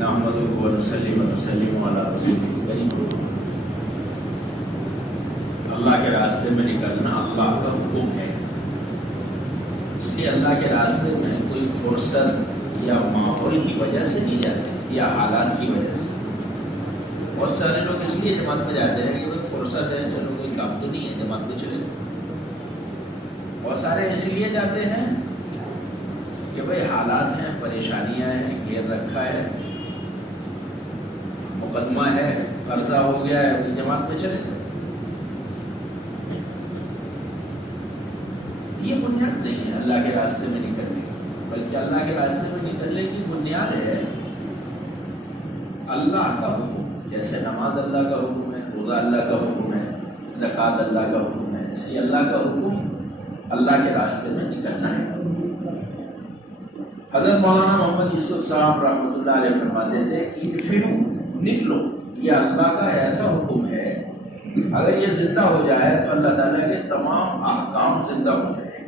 نحمده ونصلي ونسلم على رسوله الكريم۔ اللہ کے راستے میں نکلنا اللہ کا حکم ہے، اس لیے اللہ کے راستے میں کوئی فرصت یا ماحول کی وجہ سے نہیں جاتے یا حالات کی وجہ سے۔ بہت سارے لوگ اس لیے جماعت میں جاتے ہیں کہ کوئی فرصت ہے، چلو کوئی کام تو نہیں ہے، جماعت میں چلے۔ بہت سارے اس لیے جاتے ہیں کہ بھائی حالات ہیں، پریشانیاں ہیں، گھیر رکھا ہے، مقدمہ ہے، قرضہ ہو گیا ہے، کوئی جماعت میں چلے۔ یہ بنیاد نہیں ہے اللہ کے راستے میں نکلنے کی، بلکہ اللہ کے راستے میں نکلنے کی بنیاد ہے اللہ کا حکم۔ جیسے نماز اللہ کا حکم ہے، روزہ اللہ کا حکم ہے، زکوٰۃ اللہ کا حکم ہے، ایسے اللہ کا حکم اللہ کے راستے میں نکلنا ہے۔ حضرت مولانا محمد یوسف صاحب رحمۃ اللہ علیہ فرماتے تھے انفرو، نکلو، یہ اللہ کا ایسا حکم ہے اگر یہ زندہ ہو جائے تو اللہ تعالیٰ کے تمام احکام زندہ ہو جائے۔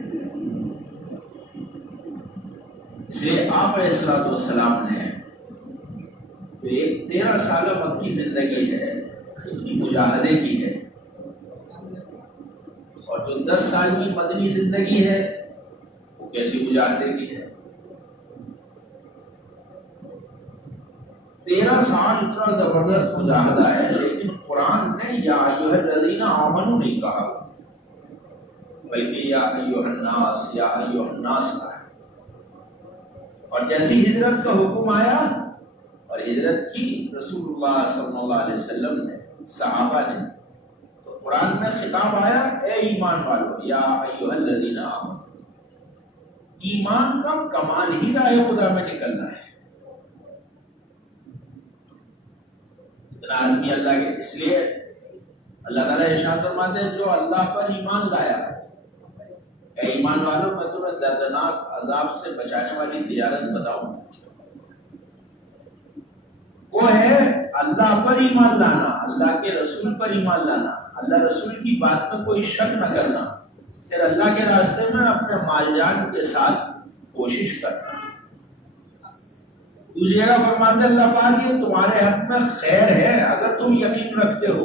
اس لیے آپ علیہ الصلوۃ والسلام نے ایک 13 سالہ مکی زندگی ہے، مجاہدے کی ہے، اور جو 10 سال کی مدنی زندگی ہے وہ کیسی مجاہدے کی ہے۔ 13 سال اتنا زبردست مجاہدہ ہے، لیکن قرآن نے یا ایھا الذین آمنوا نہیں کہا، بلکہ یا ایھا الناس، یا ایھا الناس کہا۔ اور جیسی ہجرت کا حکم آیا اور ہجرت کی رسول اللہ صلی اللہ علیہ وسلم نے، صحابہ نے، تو قرآن میں خطاب آیا اے ایمان والو، یا ایھا الذین آمنوا۔ ایمان کا کمال ہی راہ خدا میں نکلنا ہے۔ آدمی اللہ کے، اس لیے اللہ تعالیٰ ارشاد فرماتے ہیں جو اللہ پر ایمان لایا، اے ایمان والوں میں تمہیں دردناک عذاب سے بچانے والی تجارت بتاؤں، وہ ہے اللہ پر ایمان لانا، اللہ کے رسول پر ایمان لانا، اللہ رسول کی بات میں کوئی شک نہ کرنا، پھر اللہ کے راستے میں اپنے مال جان کے ساتھ کوشش کرنا۔ دوسری جگہ فرماتے اللہ پاک یہ تمہارے حق میں خیر ہے اگر تم یقین رکھتے ہو۔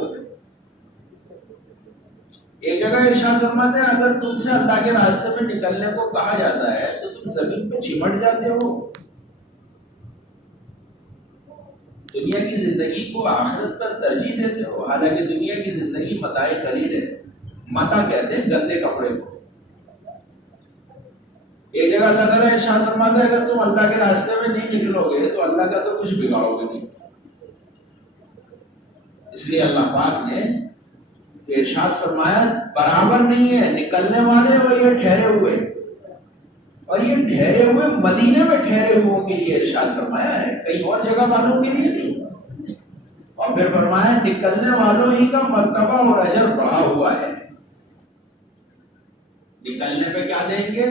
ایک جگہ ارشاد فرماتے ہیں اگر تم سے اللہ کے راستے میں نکلنے کو کہا جاتا ہے تو تم زمین پہ چمٹ جاتے ہو، دنیا کی زندگی کو آخرت پر ترجیح دیتے ہو، حالانکہ دنیا کی زندگی متاع قلیل ہے۔ متا کہتے ہیں گندے کپڑے کو۔ ایک جگہ اللہ تعالیٰ ارشاد فرماتا ہے اگر تم اللہ کے راستے میں نہیں نکلو گے تو اللہ کا تو کچھ بگاڑو گے نہیں۔ اس لیے اللہ پاک نے ارشاد فرمایا برابر نہیں ہے نکلنے والے اور یہ ٹھہرے ہوئے، اور یہ ٹھہرے ہوئے مدینے میں ٹھہرے ہوئے کے لیے ارشاد فرمایا ہے، کئی اور جگہ والوں کے لیے نہیں۔ اور پھر فرمایا نکلنے والوں ہی کا مرتبہ اور اجر بڑھا ہوا ہے۔ نکلنے پہ کیا دیں گے؟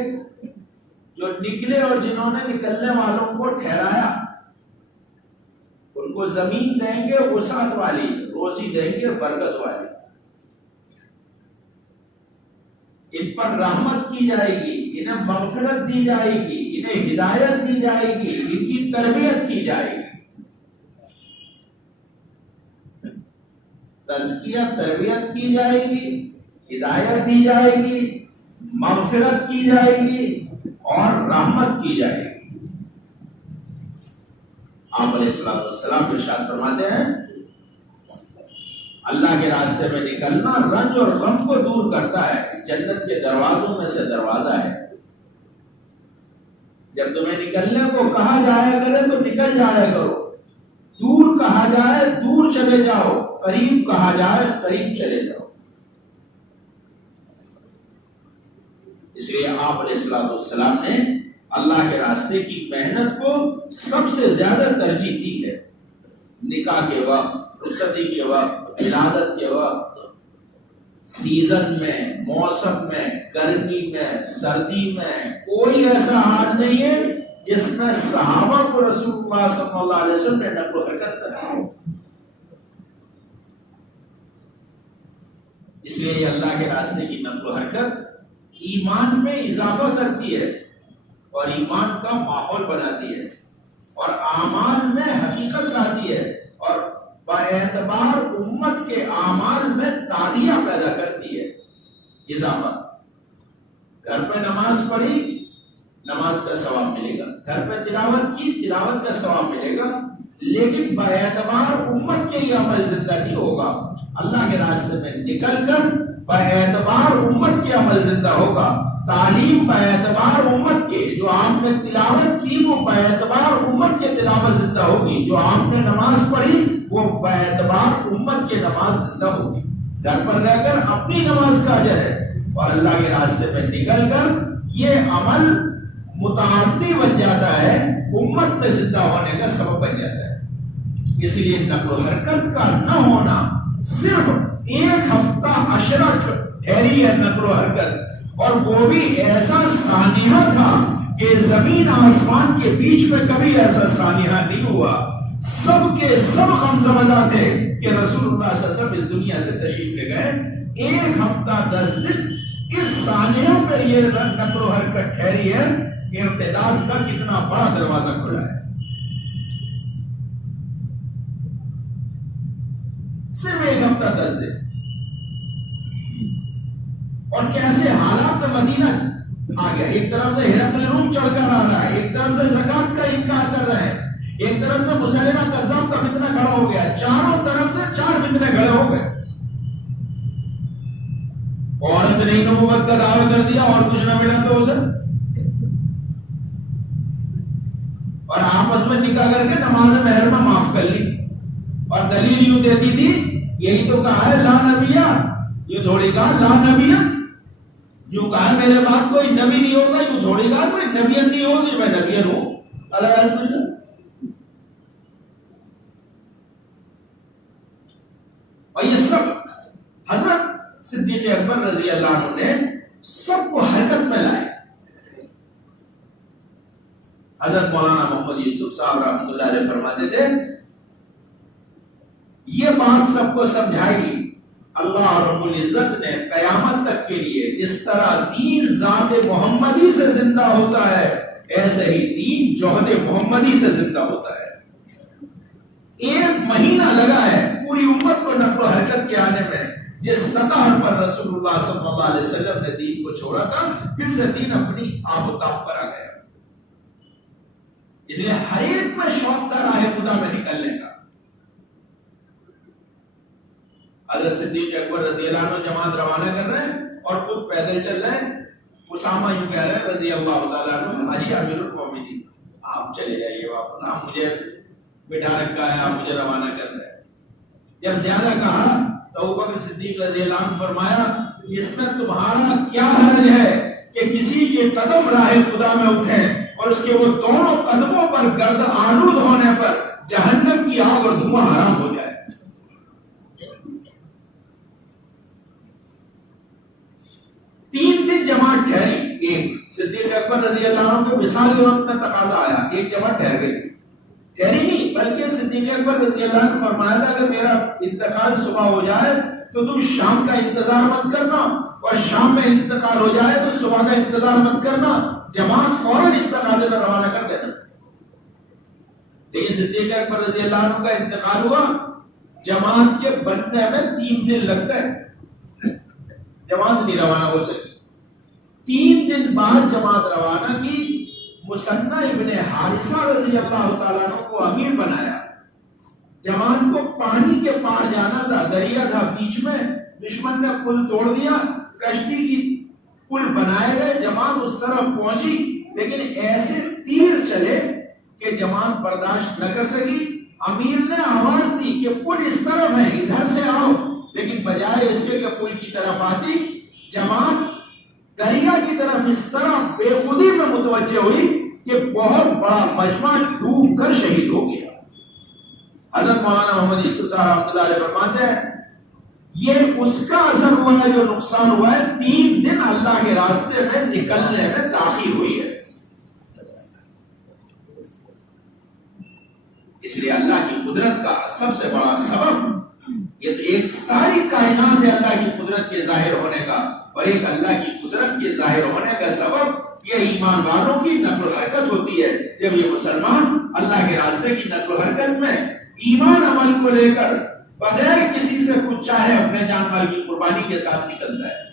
جو نکلے اور جنہوں نے نکلنے والوں کو ٹھہرایا ان کو زمین دیں گے وسعت والی، روزی دیں گے برکت والی، ان پر رحمت کی جائے گی، انہیں مغفرت دی جائے گی، انہیں ہدایت دی جائے گی، ان کی تربیت کی جائے گی، تزکیہ تربیت کی جائے گی، ہدایت دی جائے گی، مغفرت کی جائے گی اور رحمت کی جائے گی۔ آپ علیہ السلام ارشاد فرماتے ہیں اللہ کے راستے میں نکلنا رنج اور غم کو دور کرتا ہے، جنت کے دروازوں میں سے دروازہ ہے۔ جب تمہیں نکلنے کو کہا جائے کرے تو نکل جایا کرو، دور کہا جائے دور چلے جاؤ، قریب کہا جائے قریب چلے جاؤ۔ اس لیے آپ علیہ السلام نے اللہ کے راستے کی محنت کو سب سے زیادہ ترجیح دی ہے۔ نکاح کے وقت، رخصتی کے وقت، ولادت کے وقت، سیزن میں، موسم میں، گرمی میں، سردی میں، کوئی ایسا حال نہیں ہے جس میں صحابہ کو رسول اللہ صلی اللہ علیہ وسلم نے نقل و حرکت کرائی۔ اس لیے یہ اللہ کے راستے کی نقل و حرکت ایمان میں اضافہ کرتی ہے اور ایمان کا ماحول بناتی ہے۔ اور اعمال میں حقیقت لاتی ہے، اور باعتبار امت کے اعمال میں تادیہ پیدا کرتی ہے، اضافہ۔ گھر پہ نماز پڑھی، نماز کا ثواب ملے گا، گھر پہ تلاوت کی، تلاوت کا ثواب ملے گا، لیکن باعتبار امت کے یہ عمل زندہ نہیں ہوگا۔ اللہ کے راستے میں نکل کر باعتبار امت کے عمل زندہ ہوگا۔ تعلیم باعتبار امت کے، جو آپ نے تلاوت کی وہ باعتبار امت کے تلاوت زندہ ہوگی، جو آپ نے نماز پڑھی وہ باعتبار امت کے نماز زندہ ہوگی۔ گھر پر رہ کر اپنی نماز کا اجر ہے، اور اللہ کے راستے میں نکل کر یہ عمل متعدی بن جاتا ہے، امت میں زندہ ہونے کا سبب بن جاتا ہے۔ اس لیے نقل و حرکت کا نہ ہونا، صرف ایک ہفتہ عشرہ ٹھہری ہے نقل و حرکت، اور وہ بھی ایسا سانحہ تھا کہ زمین آسمان کے بیچ میں کبھی ایسا سانحہ نہیں ہوا۔ سب کے سب غمزدہ تھے کہ رسول اللہ صلی اللہ علیہ وسلم اس دنیا سے تشریف لے گئے۔ ایک ہفتہ 10 دن اس سانحہ پر یہ نقل و حرکت ٹھہری ہے کہ ارتداد کا کتنا بڑا دروازہ کھلا ہے۔ صرف ایک ہفتہ 10 دن، اور کیسے حالات مدینہ آ گیا۔ ایک طرف سے ہرقل روم چڑھ کر آ رہا ہے، ایک طرف سے زکات کا انکار کر رہا ہے، ایک طرف سے مسلمہ کذاب کا فتنہ کھڑا ہو گیا، چاروں طرف سے 4 فتنے کھڑے ہو گئے۔ عورت نے نبوت کا دعویٰ کر دیا اور کچھ نہ ملا تو اسے، اور آپس میں نکاح کر کے نماز محرمہ معاف کر لی، اور دلیل یوں دیتی تھی، یہی تو کہا ہے لا نبیہ، یہ تھوڑی کہا لا نبیہ، یوں کہا میرے بعد کوئی نبی نہیں ہوگا، یوں تھوڑی کہا کوئی نبیت نہیں ہوگی، میں نبیت ہوں۔ اور یہ سب حضرت صدیق اکبر رضی اللہ عنہ نے سب کو حرکت میں لائے۔ حضرت مولانا محمد یوسف صاحب رحمۃ اللہ علیہ فرماتے تھے، یہ بات سب کو سمجھائی اللہ رب العزت نے قیامت تک کے لیے، جس طرح دین ذات محمدی سے زندہ ہوتا ہے ایسے ہی دین جوہد محمدی سے زندہ ہوتا ہے۔ 1 مہینہ لگا ہے پوری امت کو نقل و حرکت کے آنے میں، جس سطح پر رسول اللہ صلی اللہ علیہ وسلم نے دین کو چھوڑا تھا، پھر سے دین اپنی آب و تاب پر آ گیا۔ اس لیے ہر ایک میں شوق تھا راہ خدا میں نکلنے کا۔ حضرت صدیق اکبر رضی اللہ عنہ جماعت روانہ کر رہے ہیں اور خود پیدل چل رہے ہیں۔ اسامہ یوں کہہ رہے ہیں رضی اللہ تعالیٰ عنہ، حاجی امیر المومنین آپ چلے جائیے واپس، آپ مجھے بٹھا رکھا ہے، آپ مجھے روانہ کر رہے ہیں۔ جب زیادہ کہا تو ابوبکر صدیق رضی اللہ عنہ فرمایا، اس میں تمہارا کیا حرج ہے کہ کسی کے قدم راہ خدا میں اٹھیں اور اس کے وہ دونوں قدموں پر گرد آلود ہونے پر جہنم کی آگ اور دھواں حرام ہو جائے۔ 3 دن جماعت ٹھہری، ایک صدیق اکبر رضی اللہ عنہ کے وصال وقت میں تقاضا آیا، ایک جماعت ٹھہر گئی، ٹھہری نہیں بلکہ صدیق اکبر رضی اللہ عنہ نے فرمایا تھا کہ میرا انتقال صبح ہو جائے تو تم شام کا انتظار مت کرنا، اور شام میں انتقال ہو جائے تو صبح کا انتظار مت کرنا، جماعت فوراً اس تقاضے میں روانہ کر دینا۔ لیکن صدیق اکبر رضی اللہ عنہ کا انتقال ہوا، جماعت کے بننے میں 3 دن لگ گئے، جماعت نہیں روانہ ہو سکی۔ 3 دن بعد جماعت روانہ کی، مثنى ابن حارثہ رضی اللہ تعالیٰ عنہ کو امیر بنایا۔ جماعت کو پانی کے پار جانا تھا، دریا تھا بیچ میں، دشمن نے پل توڑ دیا، کشتی کی پل بنائے گئے، جماعت اس طرف پہنچی، لیکن ایسے تیر چلے کہ جماعت برداشت نہ کر سکی۔ امیر نے آواز دی کہ پل اس طرف ہے، ادھر سے آؤ، لیکن بجائے اس کے کہ پل کی طرف آتی، جماعت دریا کی طرف اس طرح بے خودی میں متوجہ ہوئی کہ بہت بڑا مجمع ڈوب کر شہید ہو گیا۔ حضرت مولانا محمد یوسف صاحب رحمۃ اللہ علیہ فرماتے ہیں، یہ اس کا اثر ہوا ہے جو نقصان ہوا ہے، 3 دن اللہ کے راستے میں نکلنے میں تاخیر ہوئی ہے۔ اس لیے اللہ کی قدرت کا سب سے بڑا سبب، یہ تو ایک ساری کائنات ہے اللہ کی قدرت کے ظاہر ہونے کا، اور ایک اللہ کی قدرت کے ظاہر ہونے کا سبب یہ ایمان والوں کی نقل و حرکت ہوتی ہے. جب یہ مسلمان اللہ کے راستے کی نقل و حرکت میں ایمان عمل کو لے کر بغیر کسی سے کچھ چاہے اپنے جان مال کی قربانی کے ساتھ نکلتا ہے.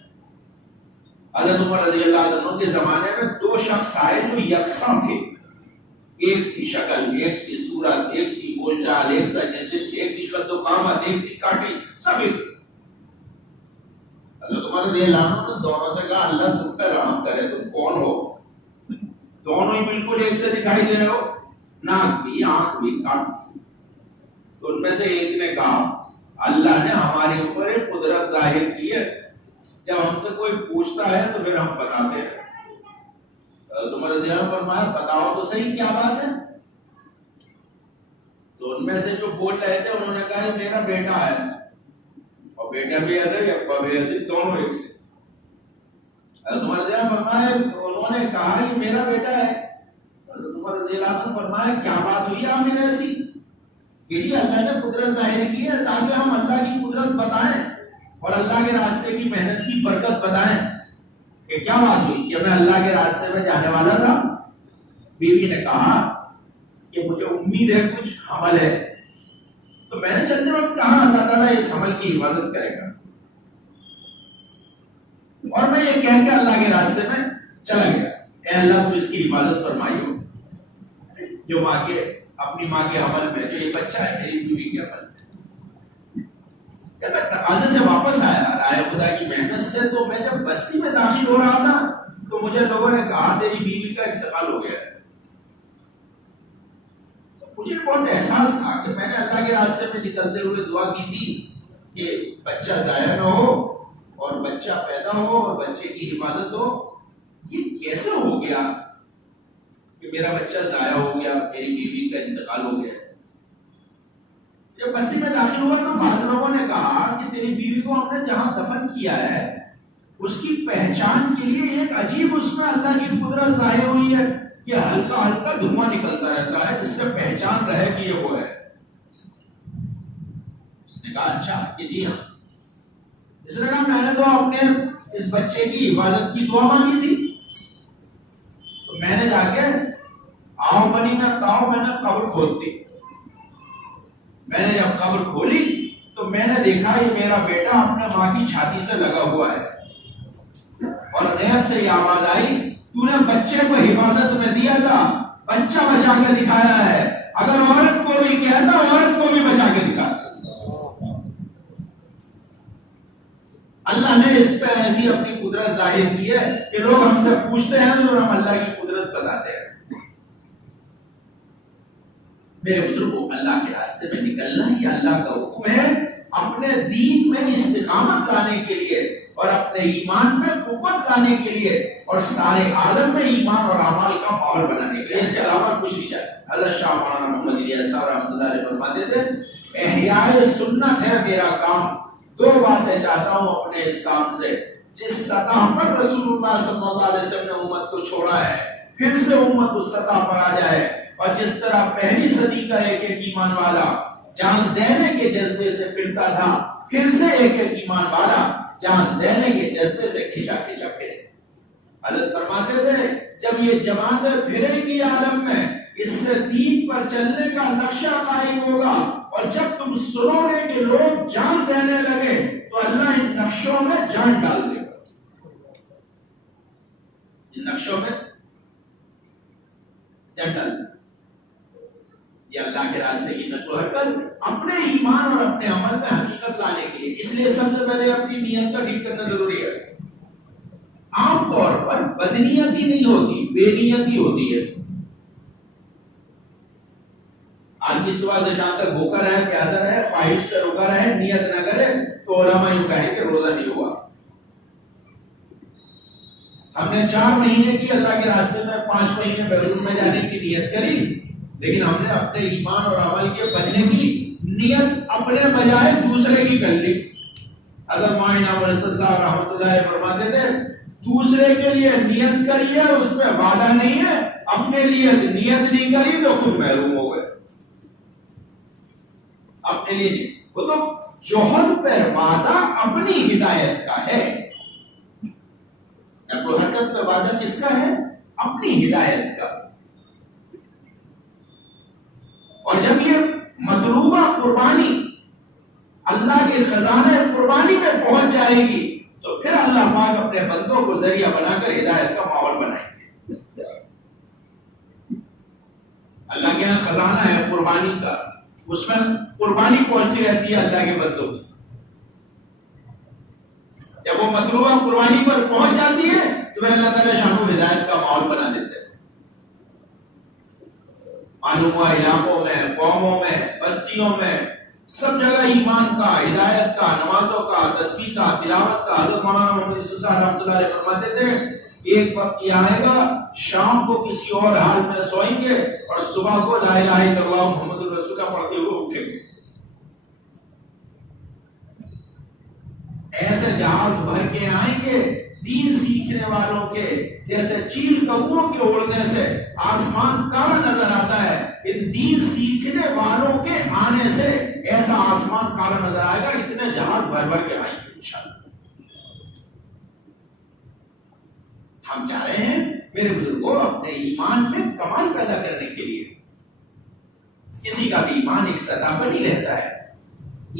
حضرت عمر رضی اللہ عنہ کے زمانے میں دو شخص آئے جو یکساں تھے، ایک سی شکل، ایک سی صورت، ایک سی بول چال، ایک سا جسم، ایک سی قد و قامت، ایک سی کاٹی، سب ایک. حضرت عمر رضی اللہ عنہ نے دونوں سے کہا اللہ تم پہ رحم کرے، تم کون ہو؟ دونوں ہی بالکل ایک سے دکھائی دے رہے ہو، ناک بھی آنکھ بھی کان. تو ان میں سے ایک نے کہا اللہ نے ہمارے اوپر ایک قدرت ظاہر کی ہے، جب ہم سے کوئی پوچھتا ہے تو پھر ہم بتاتے ہیں. عمر رضی اللہ عنہ فرمایا بتاؤ تو صحیح کیا بات ہے. تو ان میں سے جو بول رہے تھے انہوں نے کہا میرا بیٹا ہے، اور بیٹا بھی ہے یا ابا بھی ہے، دونوں ایک سے. عمر رضی اللہ عنہ فرمایا انہوں نے کہا کہ میرا بیٹا ہے. عمر رضی اللہ عنہ فرمایا کیا بات ہوئی آخر ایسی کہ جی اللہ نے قدرت ظاہر کی ہے تاکہ ہم اللہ کی قدرت بتائیں اور اللہ کے راستے کی محنت کی برکت بتائیں. کہ کیا بات ہوئی کہ میں اللہ کے راستے میں جانے والا تھا، بیوی نے کہا کہ مجھے امید ہے کچھ حمل ہے، تو میں نے چلتے وقت کہا اللہ تعالیٰ اس حمل کی حفاظت کرے گا، اور میں یہ کہہ کے اللہ کے راستے میں چلا گیا اے اللہ تو اس کی حفاظت فرمائیو. جو ماں کے اپنی ماں کے حمل میں جو یہ بچہ ہے میری بیوی کے حمل میں، جب میں تقاضے سے واپس آیا رائے خدا کی محنت سے، تو میں جب بستی میں داخل ہو رہا تھا تو مجھے لوگوں نے کہا تیری بیوی کا انتقال ہو گیا ہے. مجھے بہت احساس تھا کہ میں نے اللہ کے راستے میں نکلتے ہوئے دعا کی تھی کہ بچہ ضائع نہ ہو اور بچہ پیدا ہو اور بچے کی حفاظت ہو. یہ کیسے ہو گیا کہ میرا بچہ ضائع ہو گیا، میری بیوی کا انتقال ہو گیا؟ جب بستی میں داخل ہوا تو بعض لوگوں نے کہا کہ تیری بیوی کو ہم نے جہاں دفن کیا ہے اس کی پہچان کے لیے ایک عجیب اس میں اللہ کی قدرت ظاہر ہوئی ہے کہ ہلکا ہلکا دھواں نکلتا رہتا ہے جس سے پہچان رہے کہ یہ وہ ہے. اس نے کہا اچھا کہ جی ہاں. اس نے کہا میں نے تو اپنے اس بچے کی حفاظت کی دعا مانگی تھی، تو میں نے جا کے آؤ بنی نہ تاؤ میں نے قبر کھولتی. میں نے جب قبر کھولی تو میں نے دیکھا یہ میرا بیٹا اپنے ماں کی چھاتی سے لگا ہوا ہے، اور نیت سے یہ آواز آئی تو نے بچے کو حفاظت میں دیا تھا، بچہ بچا کے دکھایا ہے، اگر عورت کو بھی کہتا عورت کو بھی بچا کے دکھایا. اللہ نے اس پہ ایسی اپنی قدرت ظاہر کی ہے کہ لوگ ہم سے پوچھتے ہیں تو ہم اللہ کی قدرت بتاتے ہیں. میرے بزرگوں اللہ کے راستے میں نکلنا یہ اللہ کا حکم ہے، اپنے دین میں استقامت لانے کے لیے اور اپنے ایمان میں قوت لانے کے لیے اور سارے عالم میں ایمان اور اعمال کا ماحول بنانے کے لیے. اس کے علاوہ کچھ نہیں چاہیے. حضرت شاہ مولانا محمد الیاس صاحب رحمۃ اللہ علیہ فرماتے تھے احیاء سنت ہے میرا کام، دو باتیں چاہتا ہوں اپنے اس کام سے. جس سطح پر رسول اللہ صلی اللہ علیہ وسلم نے امت کو چھوڑا ہے پھر سے امت اس سطح پر آ جائے، اور جس طرح پہلی صدی کا ایک ایک ایمان والا جان دینے کے جذبے سے پھرتا تھا، پھر سے ایک ایک ایمان والا جان دینے کے جذبے سے کھچا کھچا پھرے. حضرت فرماتے تھے جب یہ جماعتیں پھرے گی عالم میں، اس سے دین پر چلنے کا نقشہ قائم ہوگا، اور جب تم سنو گے کہ لوگ جان دینے لگے تو اللہ ان نقشوں میں جان ڈال دے گا. ان نقشوں میں جان ڈال دے گا. یہ اللہ کے راستے کی نقل و حرکت اپنے ایمان اور اپنے عمل میں حقیقت لانے کے لیے. اس لیے سب سے پہلے اپنی نیت کا ٹھیک کرنا ضروری ہے. عام طور پر بدنیتی نہیں ہوتی، بے نیتی ہوتی ہے. آدمی صبح سے شام تک بھوکا رہے، پیاسا رہے، خواہش سے روکا رہے، نیت نہ کرے تو علماء یوں کہیں کہ روزہ نہیں ہوا. ہم نے 4 مہینے کی اللہ کے راستے میں 5 مہینے بیرون میں جانے کی نیت کری، لیکن ہم نے اپنے ایمان اور عمل کے بننے کی نیت اپنے بجائے دوسرے کی کر لی. اگر معینہ مرسل صاحب رحمۃ اللہ علیہ فرماتے تھے دوسرے کے لیے نیت کریے اس پہ وعدہ نہیں ہے، اپنے لیے نیت نہیں کری تو خود محروم ہو گئے. اپنے لیے نہیں، وہ تو جوہد پر وعدہ اپنی ہدایت کا ہے. حرکت پہ وعدہ کس کا ہے؟ اپنی ہدایت کا. اور جب یہ مطلوبہ قربانی اللہ کے خزانہ قربانی میں پہنچ جائے گی تو پھر اللہ پاک اپنے بندوں کو ذریعہ بنا کر ہدایت کا ماحول بنائیں گے. اللہ کے یہاں خزانہ ہے قربانی کا، اس میں قربانی پہنچتی رہتی ہے اللہ کے بندوں کی. جب وہ مطلوبہ قربانی پر پہنچ جاتی ہے تو پھر اللہ تعالیٰ شان و ہدایت کا ماحول بنا دیتے ہیں. معلوم ہوا علاقوں میں، قوموں میں، بستیوں میں سب جگہ ایمان کا، ہدایت کا، نمازوں کا، تسبیح کا، تلاوت کا. حضرت مولانا محمد یوسف صاحب رحمۃ اللہ علیہ فرماتے تھے ایک وقت یہ آئے گا شام کو کسی اور حال میں سوئیں گے اور صبح کو لا الہ الا اللہ محمد الرسول اللہ پڑھتے ہوئے اٹھیں گے. ایسے جہاز بھر کے آئیں گے دین سیکھنے والوں کے، جیسے چیل کبوتروں کے اڑنے سے آسمان کالا نظر آتا ہے، ان دین سیکھنے والوں کے آنے سے ایسا آسمان کالا نظر آئے گا. اتنے جہاز بھر بھر کے آئیں گے انشاءاللہ. ہم چاہ رہے ہیں میرے بزرگوں اپنے ایمان میں کمال پیدا کرنے کے لیے. کسی کا بھی ایمان ایک سطح پر نہیں رہتا ہے.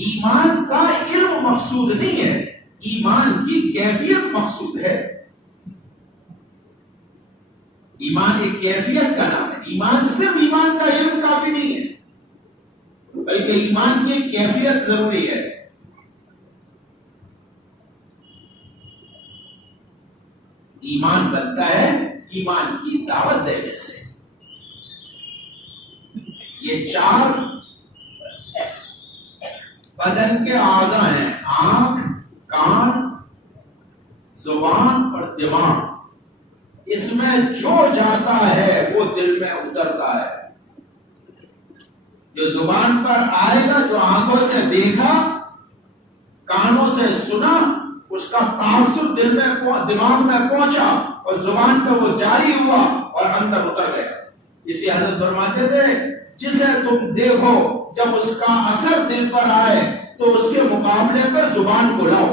ایمان کا علم مقصود نہیں ہے، ایمان کی کیفیت مقصود ہے. ایمان ایک کیفیت کا نام ہے. ایمان صرف ایمان کا علم کافی نہیں ہے، بلکہ ایمان کی کیفیت ضروری ہے. ایمان بنتا ہے ایمان کی دعوت دینے سے. یہ 4 بدن کے اعضاء ہیں، آنکھ، کان، زبان اور دماغ. اس میں جو جاتا ہے وہ دل میں اترتا ہے. جو زبان پر آئے گا، جو آنکھوں سے دیکھا، کانوں سے سنا، اس کا تاثر دل میں دماغ میں پہنچا اور زبان پہ وہ جاری ہوا اور اندر اتر گیا. اسی حضرت فرماتے تھے جسے تم دیکھو جب اس کا اثر دل پر آئے تو اس کے مقابلے پر زبان کو لاؤ.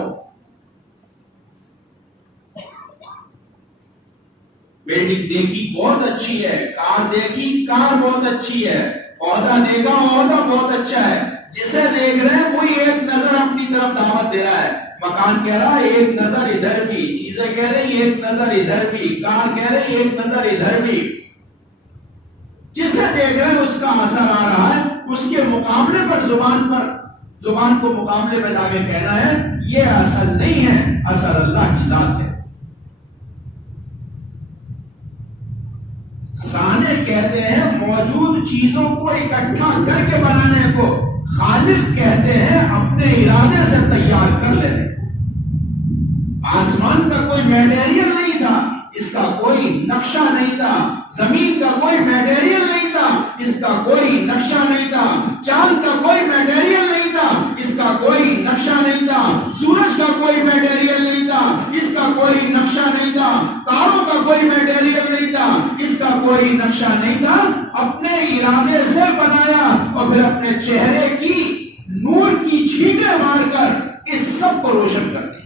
بلڈنگ دیکھی بہت اچھی ہے، کار دیکھی کار بہت اچھی ہے، عہدہ دیکھا عہدہ بہت اچھا ہے. جسے دیکھ رہے ہیں وہی ایک نظر اپنی طرف دعوت دے رہا ہے. مکان کہہ رہا ہے ایک نظر ادھر بھی، چیزیں کہہ رہی ایک نظر ادھر بھی، کار کہہ رہی ایک نظر ادھر بھی. جسے دیکھ رہے ہیں اس کا اثر آ رہا ہے، اس کے مقابلے پر زبان کو مقابلے میں لا کے کہنا ہے یہ اصل نہیں ہے، اصل اللہ کی ذات ہے. سانے کہتے ہیں موجود چیزوں کو اکٹھا کر کے بنانے کو، خالق کہتے ہیں اپنے ارادے سے تیار کر لینے. آسمان کا کوئی میٹیریل نہیں تھا، اس کا کوئی نقشہ نہیں تھا. زمین کا کوئی میٹیریل نہیں تھا، اس کا کوئی نقشہ نہیں تھا. چاند کا کوئی میٹیریل نہیں تھا، اس کا کوئی نقشہ نہیں تھا. سورج کا کوئی میٹیریل نہیں تھا، اس کا کوئی نقشہ نہیں تھا. تاروں کا کوئی میٹیریل نہیں تھا، اس کا کوئی نقشہ نہیں تھا. اپنے ارادے سے بنایا اور پھر اپنے چہرے کی نور کی چھینٹیں مار کر اس سب کو روشن کر دیا.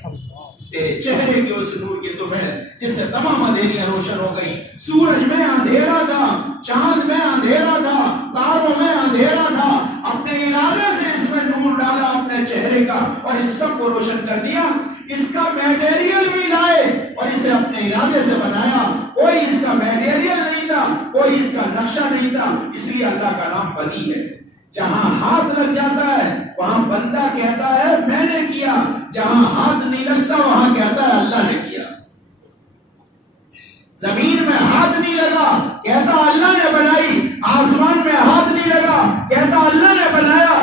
تیرے چہرے کے اس نور کی طفیل جس سے تمام اندھیریاں روشن ہو گئی. سورج میں اندھیرا تھا، چاند میں اندھیرا تھا، تاروں میں اندھیرا تھا. اپنے ارادے سے اس میں نور ڈالا اپنے چہرے کا اور ان سب کو روشن کر دیا. اس کا میٹیریل بھی لائے اور اسے اپنے ارادے سے بنایا. کوئی اس کا میٹیریل نہیں تھا، کوئی اس کا نقشہ نہیں تھا. اس لیے اللہ کا نام بدیع ہے. جہاں ہاتھ لگ جاتا ہے وہاں بندہ کہتا ہے میں نے کیا، جہاں ہاتھ نہیں لگتا وہاں کہتا ہے اللہ نے کیا. زمین میں ہاتھ نہیں لگا کہتا اللہ نے بنائی، آسمان میں ہاتھ نہیں لگا کہتا اللہ نے بنایا.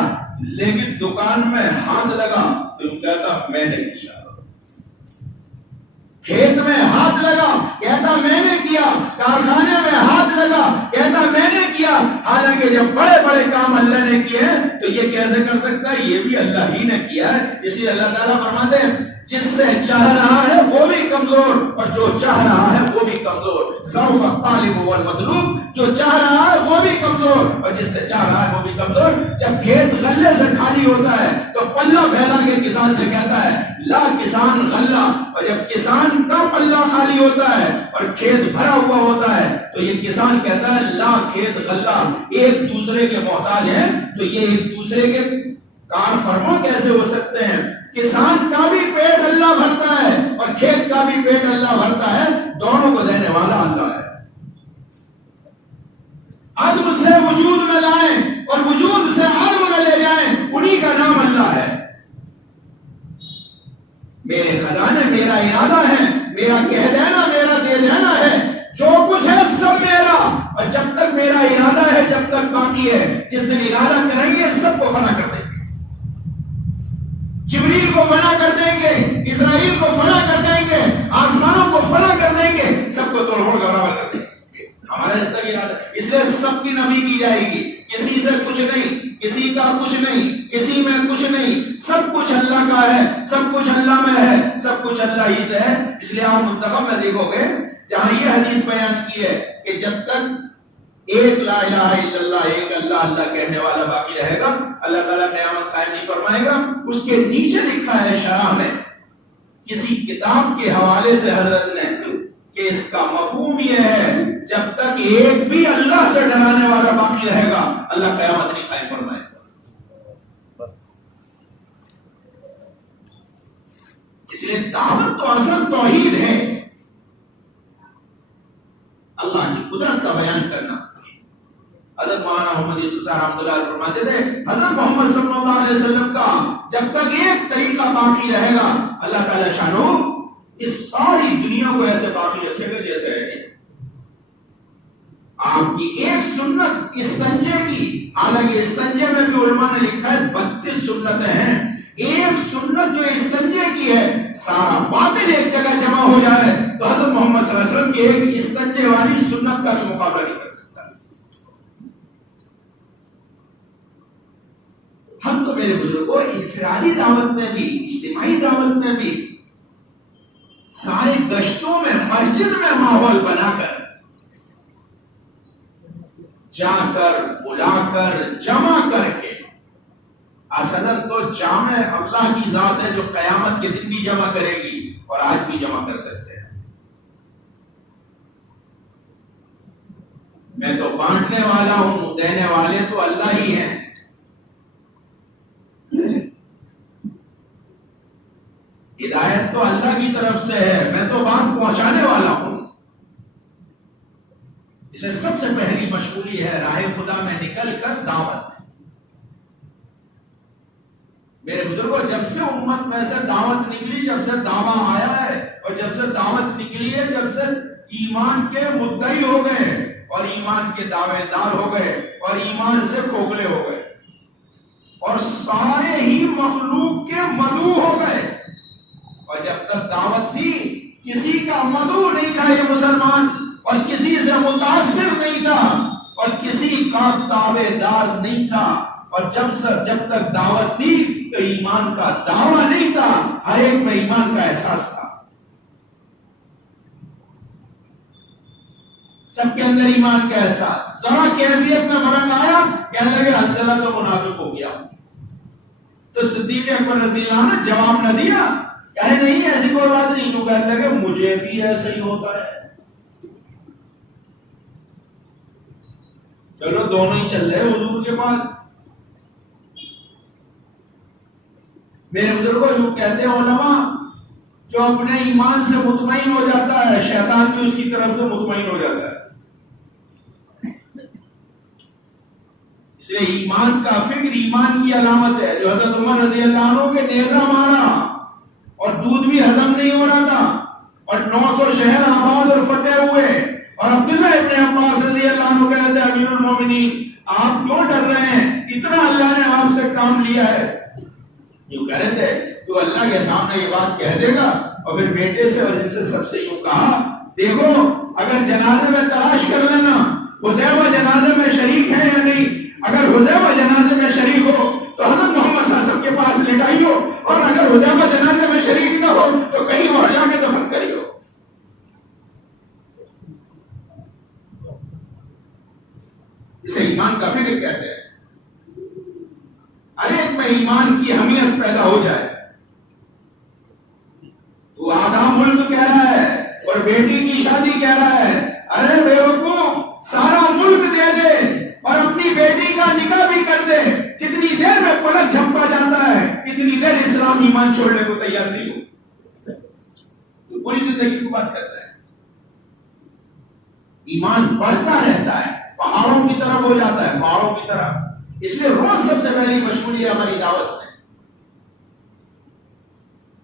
لیکن دکان میں ہاتھ لگا تو کہتا میں نے کیا. کھیت میں ہاتھ لگا کہتا میں نے کیا. کارخانے میں ہاتھ لگا کہتا میں نے کیا. حالانکہ جب بڑے بڑے کام اللہ نے کیے تو یہ کیسے کر سکتا ہے؟ یہ بھی اللہ ہی نے کیا ہے. اس لیے اللہ تعالیٰ فرماتے ہیں جس سے چاہ رہا ہے وہ بھی کمزور اور جو چاہ رہا ہے وہ بھی کمزور. ضعف الطالب والمطلوب، جو چاہ رہا ہے وہ بھی کمزور اور جس سے چاہ رہا ہے وہ بھی کمزور. جب کھیت غلے سے خالی ہوتا ہے تو پلہ پھیلا کے کسان سے کہتا ہے لا کسان غلہ، اور جب کسان کا پلہ خالی ہوتا ہے اور کھیت بھرا ہوا ہوتا ہے تو یہ کسان کہتا ہے لا کھیت غلہ، ایک دوسرے کے محتاج ہیں، تو یہ ایک دوسرے کے کار فرما کیسے ہو سکتے ہیں؟ کسان کا بھی پیٹ اللہ بھرتا ہے اور کھیت کا بھی پیٹ اللہ بھرتا ہے، دونوں کو دینے والا اللہ ہے۔ عدم سے وجود میں لائیں اور وجود سے عدم میں لے جائیں، انہی کا نام اللہ ہے۔ میرے خزانے میرا ارادہ ہے، میرا کہہ دینا میرا دے دینا ہے، جو کچھ ہے سب میرا، اور جب تک میرا ارادہ ہے جب تک باقی ہے، جس دن ارادہ کریں گے سب کو فنا کر دیں گے، جبریل کو فنا کر دیں گے، اسرائیل کو فنا کر دیں گے، آسمانوں کو فنا کر دیں گے، سب کو توڑ پھوڑ برابر کر دیں گے، ہمارا جب تک ارادہ، اس لیے سب کی نفی کی جائے گی، کسی سے کچھ نہیں، کسی کا کچھ نہیں، کسی میں کچھ نہیں، سب کچھ اللہ کا ہے، سب کچھ اللہ میں ہے، سب کچھ اللہ ہی سے ہے۔ اس لیے آپ منتخب میں دیکھو گے جہاں یہ حدیث بیان کی ہے کہ جب تک ایک لا الہ الا اللہ، ایک اللہ اللہ کہنے والا باقی رہے گا، اللہ تعالیٰ قیامت قائم نہیں فرمائے گا۔ اس کے نیچے لکھا ہے شرح میں کسی کتاب کے حوالے سے حضرت نے کہ اس کا مفہوم یہ ہے جب تک ایک بھی اللہ سے ڈرانے والا باقی رہے گا اللہ قیامت نہیں قائم فرمائے گا۔ اس لیے دعوت تو اصل توحید ہے، اللہ کی قدرت کا بیان کرنا۔ حضرت مولانا محمد یوسف صاحب رحمۃ اللہ علیہ فرماتے تھے حضرت محمد صلی اللہ علیہ وسلم کا جب تک ایک طریقہ باقی رہے گا اللہ تعالی شانو اس ساری دنیا کو ایسے باقی رکھے گا جیسے ہے۔ آپ کی ایک سنت استنجے کی، حالانکہ استنجے میں بھی علماء نے لکھا ہے 32 سنتیں ہیں، ایک سنت جو استنجے کی ہے سارا باطل ایک جگہ جمع ہو جائے تو حضرت محمد صلی اللہ علیہ وسلم کی ایک استنجے والی سنت کا بھی مقابلہ نہیں کر سکتا۔ ہم تو میرے بزرگوں انفرادی دعوت میں بھی اجتماعی دعوت میں بھی سارے گشتوں میں مسجد میں ماحول بنا کر جا کر بلا کر جمع کر کے، اصلاً تو جامع اللہ کی ذات ہے جو قیامت کے دن بھی جمع کرے گی اور آج بھی جمع کر سکتے ہیں۔ میں تو بانٹنے والا ہوں، دینے والے تو اللہ ہی ہیں۔ ہدایت تو اللہ کی طرف سے ہے، میں تو بات پہنچانے والا ہوں۔ اسے سب سے پہلی مشغولی ہے راہ خدا میں نکل کر دعوت۔ میرے بزرگوں جب سے امت میں سے دعوت نکلی، جب سے دعویٰ آیا ہے اور جب سے دعوت نکلی ہے، جب سے ایمان کے مدعی ہو گئے اور ایمان کے دعوے دار ہو گئے اور ایمان سے کھوکھلے ہو گئے اور سارے ہی مخلوق کے مدعو ہو گئے، اور جب تک دعوت تھی کسی کا مدعو نہیں تھا یہ مسلمان، اور کسی سے متاثر نہیں تھا اور کسی کا تابع دار نہیں تھا، اور جب تک دعوت تھی تو ایمان کا دعویٰ نہیں تھا، ہر ایک میں ایمان کا احساس تھا، سب کے اندر ایمان کا احساس۔ ذرا کیفیت میں فرق آیا کہنے لگے حنظلہ تو منافق ہو گیا، تو صدیق اکبر رضی اللہ عنہ نے جواب نہ دیا، کہنے نہیں ایسی کوئی بات نہیں، تو کہنے لگے مجھے بھی ایسا ہی ہوتا ہے، چلو دونوں ہی چل رہے حضور کے پاس۔ میرے بزرگوں جو کہتے ہیں علماء جو اپنے ایمان سے مطمئن ہو جاتا ہے شیطان بھی اس کی طرف سے مطمئن ہو جاتا ہے، اس لیے ایمان کا فکر ایمان کی علامت ہے۔ جو حضرت عمر رضی اللہ عنہ کے نیزہ مارا اور دودھ بھی ہضم نہیں ہو رہا تھا اور 900 شہر آباد اور فتح ہوئے، اور عبداللہ ابن عباس رضی اللہ عنہ کہتے ہیں امیر المومنین آپ کیوں ڈر رہے ہیں، اتنا اللہ نے آپ سے کام لیا ہے۔ یوں کہہ رہے تھے تو اللہ کے سامنے یہ بات کہہ دے گا، اور پھر بیٹے سے اور ان سے سب سے یوں کہا دیکھو اگر جنازے میں تلاش کر لینا حذیفہ جنازے میں شریک ہے یا نہیں، اگر حذیفہ جنازے میں شریک ہو تو حضرت محمد صلی اللہ علیہ وسلم کے پاس لٹائی ہو، اور اگر حذیفہ جنازے میں شریک نہ ہو تو کہیں اور جا کے دفن کری ہو۔ اسے ایمان کا فکر کہتے ہیں، ہر ایک میں ایمان کی اہمیت پیدا ہو جائے۔ ہم ایمان چھوڑنے کو تیار نہیں ہو. تو پوری زندگی کی بات کرتا ہے. ایمان بڑھتا رہتا ہے، پہاڑوں کی طرف ہو جاتا ہے، پہاڑوں کی طرف. اس لیے روز سب سے پہلی مشغولی ہے ہماری دعوت میں.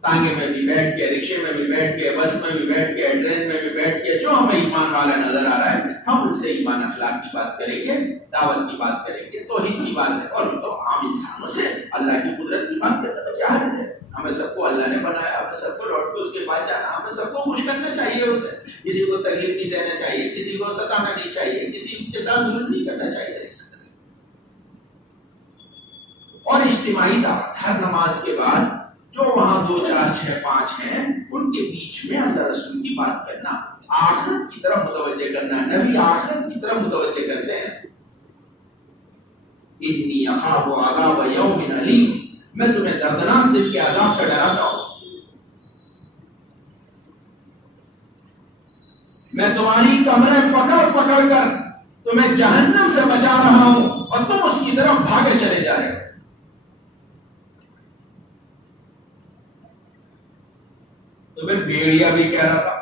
تانگے میں بھی بیٹھ کے، رکشے میں بھی بیٹھ کے، بس میں بھی بیٹھ کے، ٹرین میں بھی بیٹھ کے، جو ہمیں ایمان والا نظر آ رہا ہے ہم ان سے ایمان اخلاق کی بات کریں گے، دعوت کی بات کریں گے، توحید کی بات ہے. اور تو عام انسانوں سے اللہ کی قدرت کی بات کرنے میں کیا حرج ہے؟ ہمیں سب کو اللہ نے بنایا، ہمیں سب کو لوٹ کے اس کے پاس جانا، ہمیں سب کو خوش کرنا چاہیے اسے. کسی کو تکلیف نہیں دینا چاہیے، کسی کو ستانا نہیں چاہیے، کسی کے ساتھ ظلم نہیں کرنا چاہیے. اور اجتماعی دعوت ہر نماز کے بعد جو وہاں 2 4 6 5 ہیں ان کے بیچ میں اللہ رسول کی بات کرنا، آخرت کی طرف متوجہ کرنا. نبی آخرت کی طرف متوجہ کرتے ہیں. انی اخاف عذاب یوم علیم، میں تمہیں دردناک دن کے عذاب سے ڈراتا ہوں. میں تمہاری کمریں پکڑ پکڑ کر تمہیں جہنم سے بچا رہا ہوں اور تم اس کی طرف بھاگے چلے جا رہے ہو. تو پھر بھیڑیا بھی کہہ رہا تھا،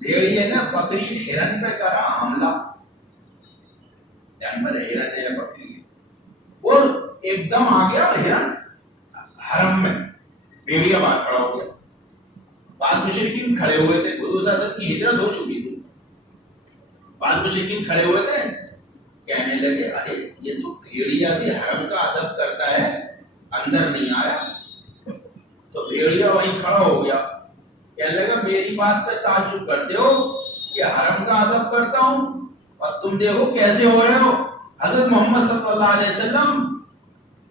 بھیڑیے نے بکری ہرن پہ کرا حملہ. جانور ہرن ہے یا بکری ہے، وہ ایک دم آ گیا ہرن حرم میں، بھیڑیا باہر کھڑا ہو گیا. بعد مشرکین کھڑے ہوئے تھے، حضور صلی اللہ علیہ وسلم کی ہجرت ہو چکی تھی. بعد مشرکین کھڑے ہوئے تھے، کہنے لگے ارے یہ تو بھیڑیا بھی حرم کا ادب کرتا ہے، اندر نہیں آیا. تو بھیڑیا وہیں کھڑا ہو گیا، کہنے لگا میری بات پہ تعجب کرتے ہو کہ حرم کا ادب کرتا ہوں اور تم دیکھو کیسے ہو رہے ہو. حضرت محمد صلی اللہ علیہ وسلم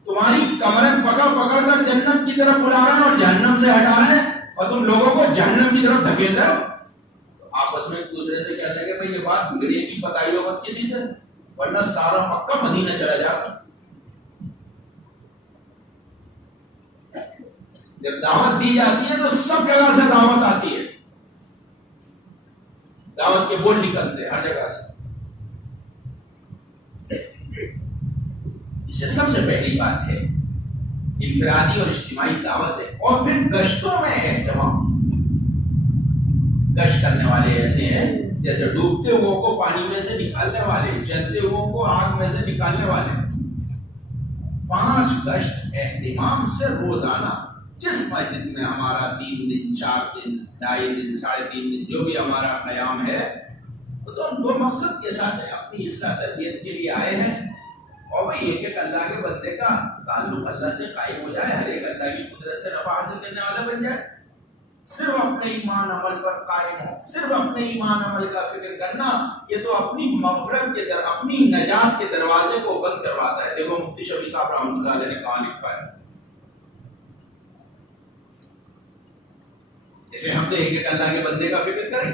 تمہاری کمریں پکڑ پکڑ کر جنت کی طرف بلا رہے ہیں اور جہنم سے ہٹا رہے ہیں اور تم لوگوں کو جہنم کی طرف دھکیل رہے ہو. آپس میں ایک دوسرے سے کہنے لگے بھائی یہ بات بگڑی کی بتائی ہو مت کسی سے، ورنہ سارا مکہ مدینہ چلا جاتا. جب دعوت دی جاتی ہے تو سب جگہ سے دعوت آتی ہے، دعوت کے بول نکلتے ہیں ہر جگہ سے. اسے سب سے پہلی بات ہے انفرادی اور اجتماعی دعوت ہے. اور پھر گشتوں میں اہتمام. گشت کرنے والے ایسے ہیں جیسے ڈوبتے ہوئے کو پانی میں سے نکالنے والے، جلتے ہوئے کو آگ میں سے نکالنے والے. 5 گشت اہتمام سے روزانہ، جس مسجد میں ہمارا 3 دن 4 دن 2.5 دن 3.5 دن جو بھی ہمارا قیام ہے، تو ہم 2 مقصد کے ساتھ اپنی اصلاح تربیت کے لیے آئے ہیں. اور وہی ایک اللہ کے بندے کا تعلق اللہ سے قائم ہو جائے، ہر ایک اللہ کی قدرت سے نفع حاصل کرنے والا بن جائے. صرف اپنے ایمان عمل پر قائم ہو، صرف اپنے ایمان عمل کا فکر کرنا، یہ تو اپنی مغفرت کے اپنی نجات کے دروازے کو بند کرواتا ہے. دیکھو مفتی شفیع صاحب رحمۃ اللہ علیہ نے کہاں لکھا ہے، اسے ہم تو ایک اللہ کے بندے کا فکر کریں.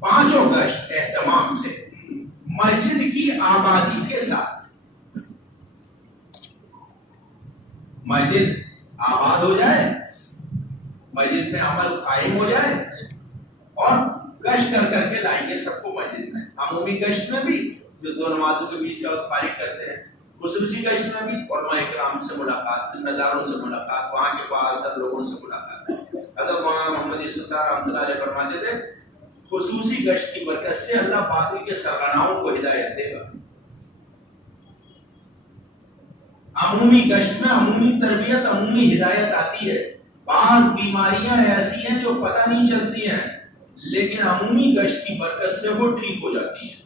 5 گشت اہتمام سے، مسجد کی آبادی کے ساتھ. مسجد آباد ہو جائے، مسجد میں عمل قائم ہو جائے، اور گشت کر کر کے لائیں گے سب کو مسجد میں. عمومی گشت میں بھی جو 2 نمازوں کے بیچ کا وقت فارغ کرتے ہیں، خصوصی گشت میں بھی علماء کرام سے ملاقات، ذمہ داروں سے ملاقات، وہاں کے بااثر لوگوں سے ملاقات. حضرت مولانا محمد یوسف صاحب رحمۃ اللہ علیہ فرماتے تھے خصوصی گشت کی برکت سے اللہ باطل کے سرغناؤں کو ہدایت دے گا. عمومی گشت میں عمومی تربیت، عمومی ہدایت آتی ہے. بعض بیماریاں ایسی ہیں جو پتہ نہیں چلتی ہیں، لیکن عمومی گشت کی برکت سے وہ ٹھیک ہو جاتی ہیں.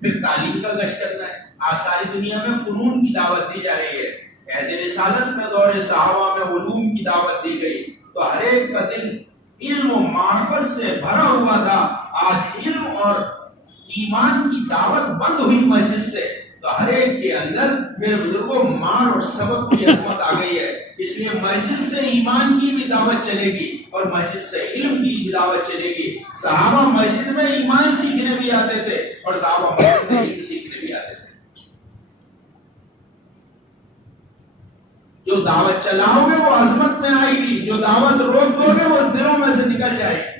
پھر تعلیم کا گشت کرنا ہے. آج ساری دنیا میں فنون کی دعوت دی جا رہی ہے. عہد رسالت میں دور صحابہ میں علوم کی دعوت دی گئی، تو ہر ایک کا دل علم و معرفت سے بھرا ہوا تھا. آج علم اور ایمان کی دعوت بند ہوئی مسجد سے، تو ہر ایک کے اندر میرے بزرگوں مار اور سبق کی عظمت آ گئی ہے. اس لیے مسجد سے ایمان کی بھی دعوت چلے گی اور مسجد سے علم کی بھی دعوت چلے گی. صحابہ مسجد میں ایمان سیکھنے بھی آتے تھے اور صحابہ مسجد میں علم سیکھنے بھی آتے تھے. جو دعوت چلاؤ گے وہ عظمت میں آئے گی، جو دعوت روک دو گے وہ دلوں میں سے نکل جائے گی.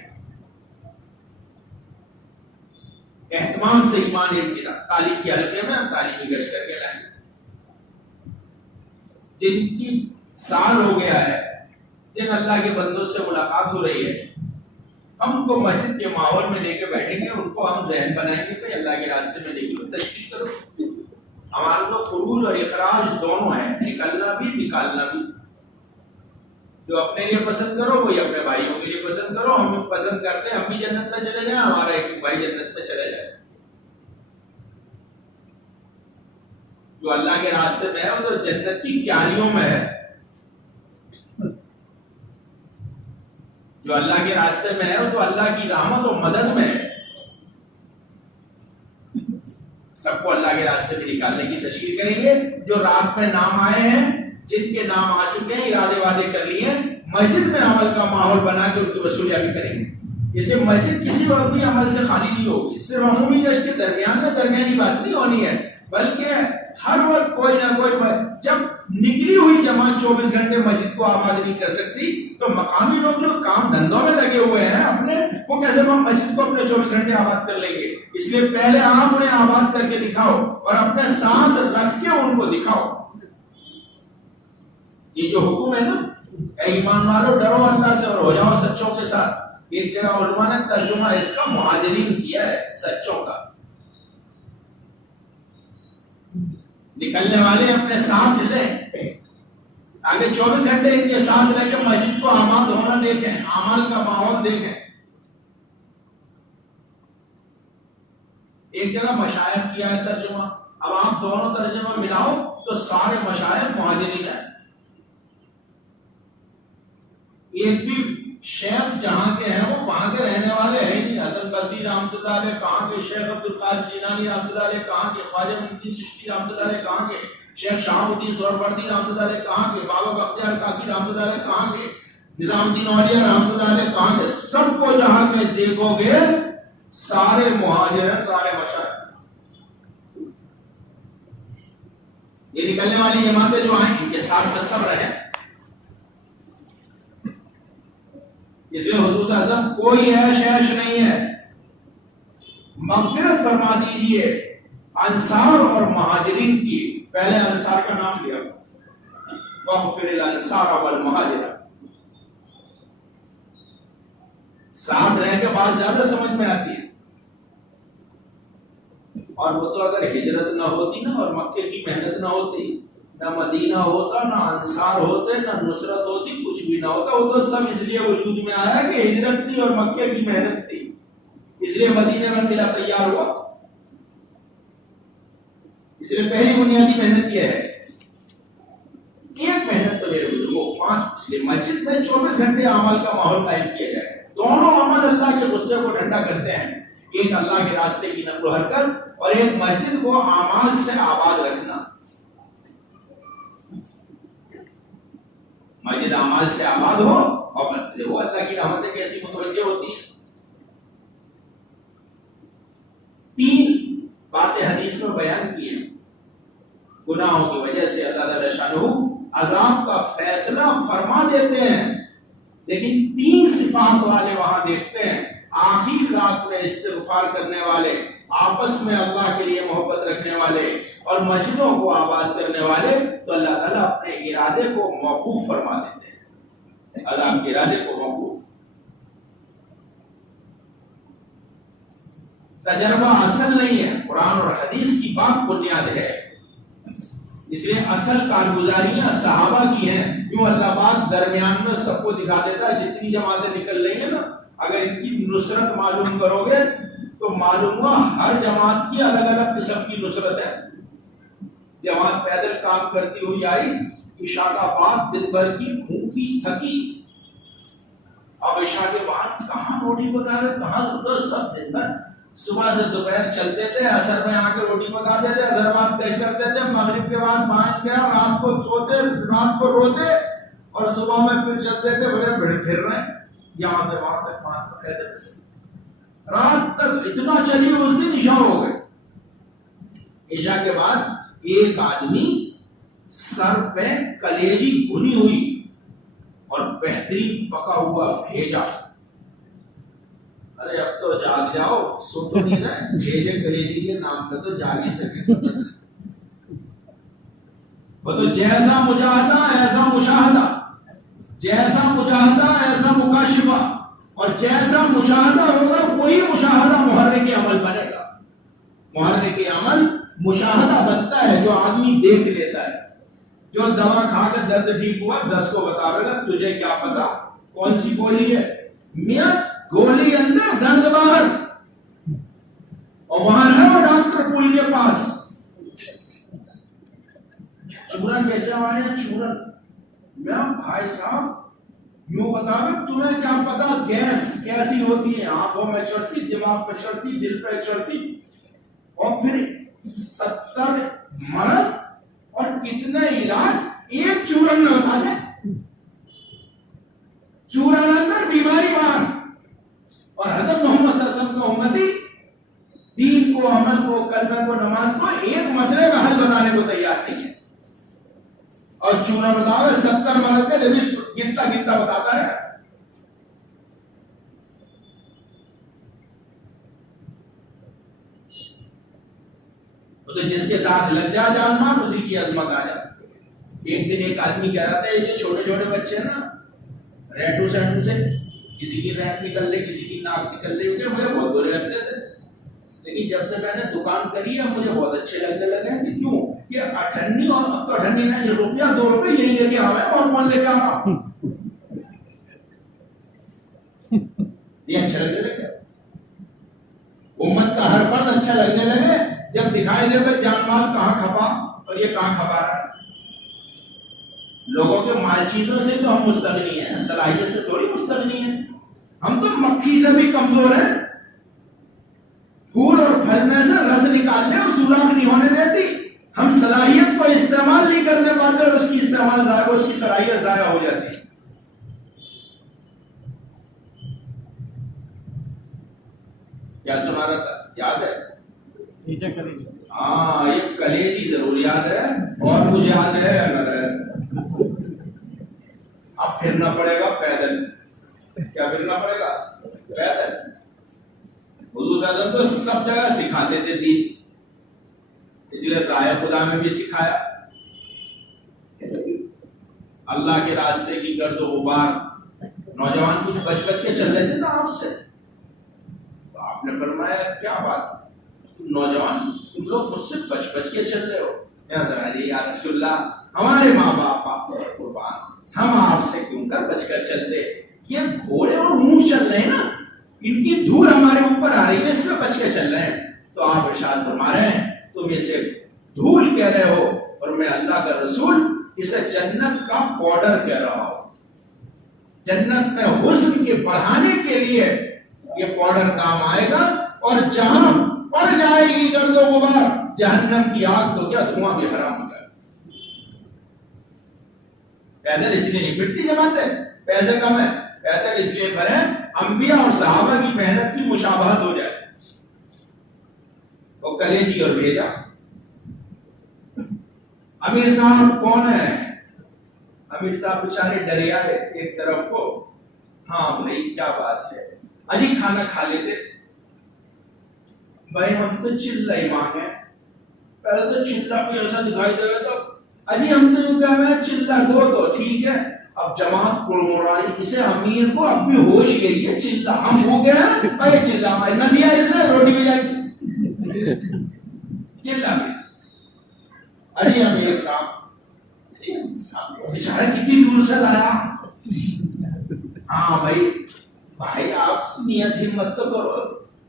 اہتمام سے ایمان ایک گرا تعلیم کے حلقے میں ہم تعلیمی گشت کر کے لائیں گے. جن کی سال ہو گیا ہے، جن اللہ کے بندوں سے ملاقات ہو رہی ہے، ہم ان کو مسجد کے ماحول میں لے کے بیٹھیں گے، ان کو ہم ذہن بنائیں گے کہ اللہ کے راستے میں لے کے تشریف کرو. ہمارے کو خروج اور اخراج دونوں ہیں، نکلنا بھی نکالنا بھی. جو اپنے لیے پسند کرو وہی اپنے بھائیوں کے لیے پسند کرو. ہم پسند کرتے ہیں ہم بھی جنت میں چلے جائیں، ہمارا ایک بھائی جنت میں چلے جائے. جو اللہ کے راستے میں ہے وہ تو جنت کی کیاریوں میں ہے. جو اللہ کے راستے میں ہے وہ تو اللہ کی رحمت و مدد میں ہے. سب کو اللہ کے راستے میں نکالنے کی تشریح کریں گے. جو رات میں نام آئے ہیں، جن کے نام آ چکے ہیں، ارادے وعدے کر لیے ہیں، مسجد میں عمل کا ماحول بنا کے ان کی وصولیابی کریں گے. اسے مسجد کسی وقت بھی عمل سے خالی نہیں ہوگی. صرف عمومی گشت کے درمیان میں درمیانی بات نہیں ہونی ہے، بلکہ ہر وقت کوئی نہ کوئی. جب نکلی ہوئی جماعت 24 گھنٹے مسجد کو آباد نہیں کر سکتی تو مقامی لوگ جو کام دھندوں میں لگے ہوئے ہیں اپنے، وہ کیسے مسجد کو اپنے 24 گھنٹے آباد کر لیں گے؟ اس لیے پہلے آپ انہیں آباد کر کے دکھاؤ اور اپنے ساتھ رکھ کے ان کو دکھاؤ. یہ جو حکم ہے نا، اے ایمان والو ڈرو اللہ سے اور ہو جاؤ سچوں کے ساتھ. ایک جگہ علماء نے ترجمہ اس کا مہاجرین کیا ہے، سچوں کا. نکلنے والے اپنے ساتھ لیں، آگے 24 گھنٹے ان کے ساتھ رہ کے مسجد کو آباد ہونا دیکھیں، اعمال کا ماحول دیکھیں. ایک جگہ مشائخ کیا ہے ترجمہ. اب آپ دونوں ترجمہ ملاؤ تو سارے مشائخ مہاجرین ہیں. ایک بھی شیخ جہاں کے ہیں وہ وہاں کے رہنے والے ہیں نہیں. حسن بصری رحمۃ اللہ علیہ کہاں کے، شیخ عبد القادر جیلانی رحمۃ اللہ علیہ کہاں کے، خواجہ معین الدین چشتی رحمۃ اللہ علیہ کہاں کے، شیخ شہاب الدین سہروردی رحمۃ اللہ علیہ کہاں کے، بابا بختیار کاکی رحمۃ اللہ علیہ کہاں کے، نظام الدین اولیاء رحمۃ اللہ علیہ کہاں کے. سب کو جہاں پہ دیکھو گے سارے مہاجر ہیں، سارے مشائخ. یہ نکلنے والی جماعتیں جو آئیں ان کے ساتھ میں سب رہیں. اس لیے حضور صلی اللہ علیہ وسلم کوئی عیش نہیں ہے. مغفرت فرما دیجئے انصار اور مہاجرین کی. پہلے انصار کا نام لیا، فاغفر الانصار والمہاجر. ساتھ رہ کے بات زیادہ سمجھ میں آتی ہے. اور وہ تو اگر ہجرت نہ ہوتی نا اور مکے کی محنت نہ ہوتی، نہ مدینہ ہوتا، نہ انصار ہوتے، نہ نصرت ہوتی، کچھ بھی نہ ہوتا. وہ تو سب اس لیے وجود میں آیا کہ ہجرت تھی اور مکے کی محنت تھی. اس لیے مدینے میں قلعہ تیار ہوا. اس لیے پہلی بنیادی محنت یہ ہے. ایک محنت تو میرے بزرگوں 5، اس لیے مسجد میں 24 گھنٹے عمل کا ماحول قائم کیا جائے. دونوں عمل اللہ کے غصے کو ٹھنڈا کرتے ہیں. ایک اللہ کے راستے کی نقل و حرکت اور ایک مسجد کو اعمال سے آباد رکھنا. مسجد اعمال سے آباد ہو اور وہ اللہ کی رحمتیں کیسی متوجہ ہوتی ہیں. 3 باتیں حدیث میں بیان کی ہیں. گناہوں کی وجہ سے اللہ تعالی شانہ عذاب کا فیصلہ فرما دیتے ہیں، لیکن 3 صفات والے وہاں دیکھتے ہیں. آخری رات میں استغفار کرنے والے، آپس میں اللہ کے لیے محبت رکھنے والے اور مسجدوں کو آباد کرنے والے. تو اللہ تعالیٰ اپنے ارادے کو موقوف فرما دیتے ہیں. اللہ کے ارادے کو موقوف. تجربہ اصل نہیں ہے، قرآن اور حدیث کی بات بنیاد ہے. اس لیے اصل کارگزاریاں صحابہ کی ہیں. جو اللہ پاک درمیان میں سب کو دکھا دیتا ہے. جتنی جماعتیں نکل رہی ہیں نا، اگر ان کی نصرت معلوم کرو گے تو معلوم ہوا ہر جماعت کی الگ الگ قسم کی نصرت ہے. جماعت پیدل کام کرتی ہوئی آئی، عشاء کا بعد دن بھر کی بھوکی تھکی. اب عشاء کے بعد کہاں روٹی پکا رہے، کہاں سب دن بھر صبح سے دوپہر چلتے تھے، عصر میں آ کے روٹی پکاتے تھے، عصر بعد پیش کرتے تھے، مغرب کے بعد پانچ گیا، رات کو سوتے، رات کو روتے اور صبح میں پھر چلتے تھے. بڑے پھر رہے ہیں یہاں سے وہاں تک 5 ایسے رات تک اتنا چلی. اس دن عشاء ہو گئے. عشاء کے بعد ایک آدمی سر پہ کلیجی بھنی ہوئی اور بہترین پکا ہوا بھیجا. ارے اب تو جاگ جاؤ، سو تو نہیں رہے، بھیجے کلیجی کے نام پہ تو جاگ ہی سکے. وہ تو جیسا مجاہدہ ایسا مشاہدہ، جیسا مجاہدہ ایسا مکاشفہ، اور جیسا مشاہدہ ہوگا وہی مشاہدہ محرک عمل بنے گا. محرک عمل مشاہدہ بنتا ہے جو آدمی دیکھ لیتا ہے. جو دوا کھا کے درد ٹھیک ہوا 10 کو بتاوے گا، تجھے کیا پتا کون سی گولی ہے؟ میاں گولی اندر درد باہر، اور وہاں ہے وہ ڈاکٹر پول کے پاس. چورن کیسے ہمارے یہاں چورن؟ میں بھائی صاحب یوں بتا رہا، تمہیں کیا پتا گیس کیسی ہوتی ہے، آنکھوں میں چڑھتی، دماغ پہ چڑھتی، دل پہ چڑھتی، اور پھر 70 مرض اور کتنے علاج ایک چورن میں بتا دے. چورن اندر بیماری باہر. اور حضرت محمد صلی اللہ علیہ وسلم کو امتی دین کو، عمل کو، کلمہ کو، نماز کو ایک مسئلے کا حل بنانے کو تیار نہیں ہے. اور چورن بتاؤ 70 مرض کا جب گنتا گنتا بتاتا ہے. تو جس کے ساتھ لگ جا جان مار، اسی کی عظمت آ جاتی. ایک دن ایک آدمی کہہ رہا تھا یہ چھوٹے چھوٹے بچے ہیں نا، ریٹو سیٹو سے کسی کی ریٹ نکل لے، کسی کی ناک نکل لے، کیونکہ مجھے بہت برے لگتے تھے. لیکن جب سے میں نے دکان کری ہے مجھے بہت اچھے لگنے لگے. کہ کیوں؟ کہ 98 اور اب تو 98 نہیں، یہ روپیہ 2 روپے یہی لے کے آوے اور کون لے کے آ. یہ اچھا لگنے لگے، امت کا ہر فرد اچھا لگنے لگے جب دکھائی دے کہ جان مال کہاں کھپا اور یہ کہاں کھپا رہا ہے. لوگوں کے مال چیزوں سے تو ہم مستغنی ہیں، صلاحیت سے تھوڑی مستغنی ہیں. ہم تو مکھی سے بھی کمزور ہیں. پھول اور پھل میں سے رس نکالنے اور سوراخ نہیں ہونے دیتی. ہم صلاحیت کو استعمال نہیں کرنے پاتے اور اس کی استعمال ضائع، اس کی صلاحیت ضائع ہو جاتی ہے. کیا سنا رہا تھا؟ یاد ہے؟ ہاں، یہ کلیجی ضرور یاد ہے، اور کچھ یاد ہے اگر اب پھرنا پڑے گا پیدل. کیا پھرنا پڑے گا؟ پیدل. حضور صلی اللہ علیہ وسلم تو سب جگہ سکھاتے تھے دین، اس لیے رائے خدا میں بھی سکھایا. اللہ کے راستے کی گرد و غبار، نوجوان کچھ بچ بچ کے چل رہے تھے نا آپ سے، تو آپ نے فرمایا کیا بات نوجوان، تم لوگ مجھ سے بچ بچ کے چل رہے ہو. یا ذرا جی یا رسول اللہ، ہمارے ماں باپ آپ پر قربان، ہم آپ سے کیوں کر بچ کر چلتے؟ یہ گھوڑے اور اونٹ چل رہے ہیں نا، ان کی دھول ہمارے اوپر آ رہی ہے، اس سے بچ کے چل رہے ہیں. تو آپ ارشاد فرما رہے ہیں تم اسے دھول کہہ رہے ہو اور میں اللہ کا رسول اسے جنت کا پاؤڈر کہہ رہا ہوں. جنت میں حسن کے بڑھانے کے لیے یہ پاؤڈر کام آئے گا. اور جہاں پڑ جائے گی گرد و غبار جہنم کی آگ تو کیا دھواں بھی حرام ہو جائے. پیدل اس لیے نہیں پھرتی جماعتیں، پیسے کم ہے، پیدل اس لیے بھرے انبیاء اور صحابہ کی محنت کی مشابہت ہو جائے. وہ کلیجی اور بھیجا. امیر صاحب کون ہے؟ امیر صاحب بیچارے ڈریا ہے ایک طرف کو. ہاں بھائی کیا بات ہے؟ اجی کھانا کھا لیتے. بھائی ہم تو چلہ ہی مانگے، پہلے تو چلہ کوئی ایسا دکھائی دے تو اجی ہم تو یوں کہہ رہے ہیں چلہ دو تو ٹھیک ہے. اب جماعت کڑمڑائی، اسے امیر کو اب بھی ہوش گئی ہے، چلہ ہم ہو گئے ہیں بھائی، چلہ ہمارے نہ دیا اس نے روٹی بھی جائے چلہ بھی. اجی امیر صاحب بیچارہ کتنی دور سے لایا. ہاں بھائی بھائی آپ نیت ہمت تو کرو،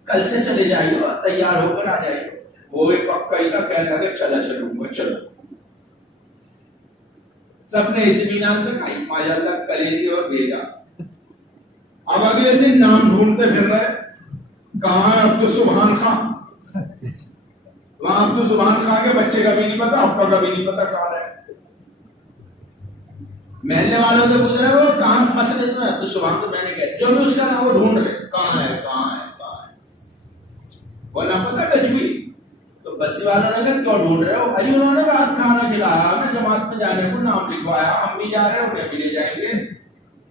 کل سے چلے جائیے، تیار ہو کر آ جائیے. وہ بھی پکا ہی تھا، کہنے لگے چلا چلوں گا چلو. سب نے اطمینان سے کہا ماشاء اللہ کلیجی اور بھیجا. اب اگلے دن نام ڈھونڈتے پھر رہے، کہاں اب تو سبحان خان، وہاں اب تو سبحان خان کے بچے کا بھی نہیں پتا، ابا کا بھی نہیں پتا کہاں رہے. محلے والوں سے پوچھ رہے وہ کہاں مسئلے میں تو سبحان تو میں نے کہا جو بھی اس کا نام وہ ڈھونڈ رہے کہاں ہے کہاں ہے کہاں ہے، وہ نہ پتا کچھ بھی. تو بستی والوں نے کہا کیوں ڈھونڈ رہے ہو؟ بھائی انہوں نے رات کھانا کھلایا، میں جماعت میں جانے کو نام لکھوایا، ہم بھی جا رہے ہیں انہیں بھی لے جائیں گے.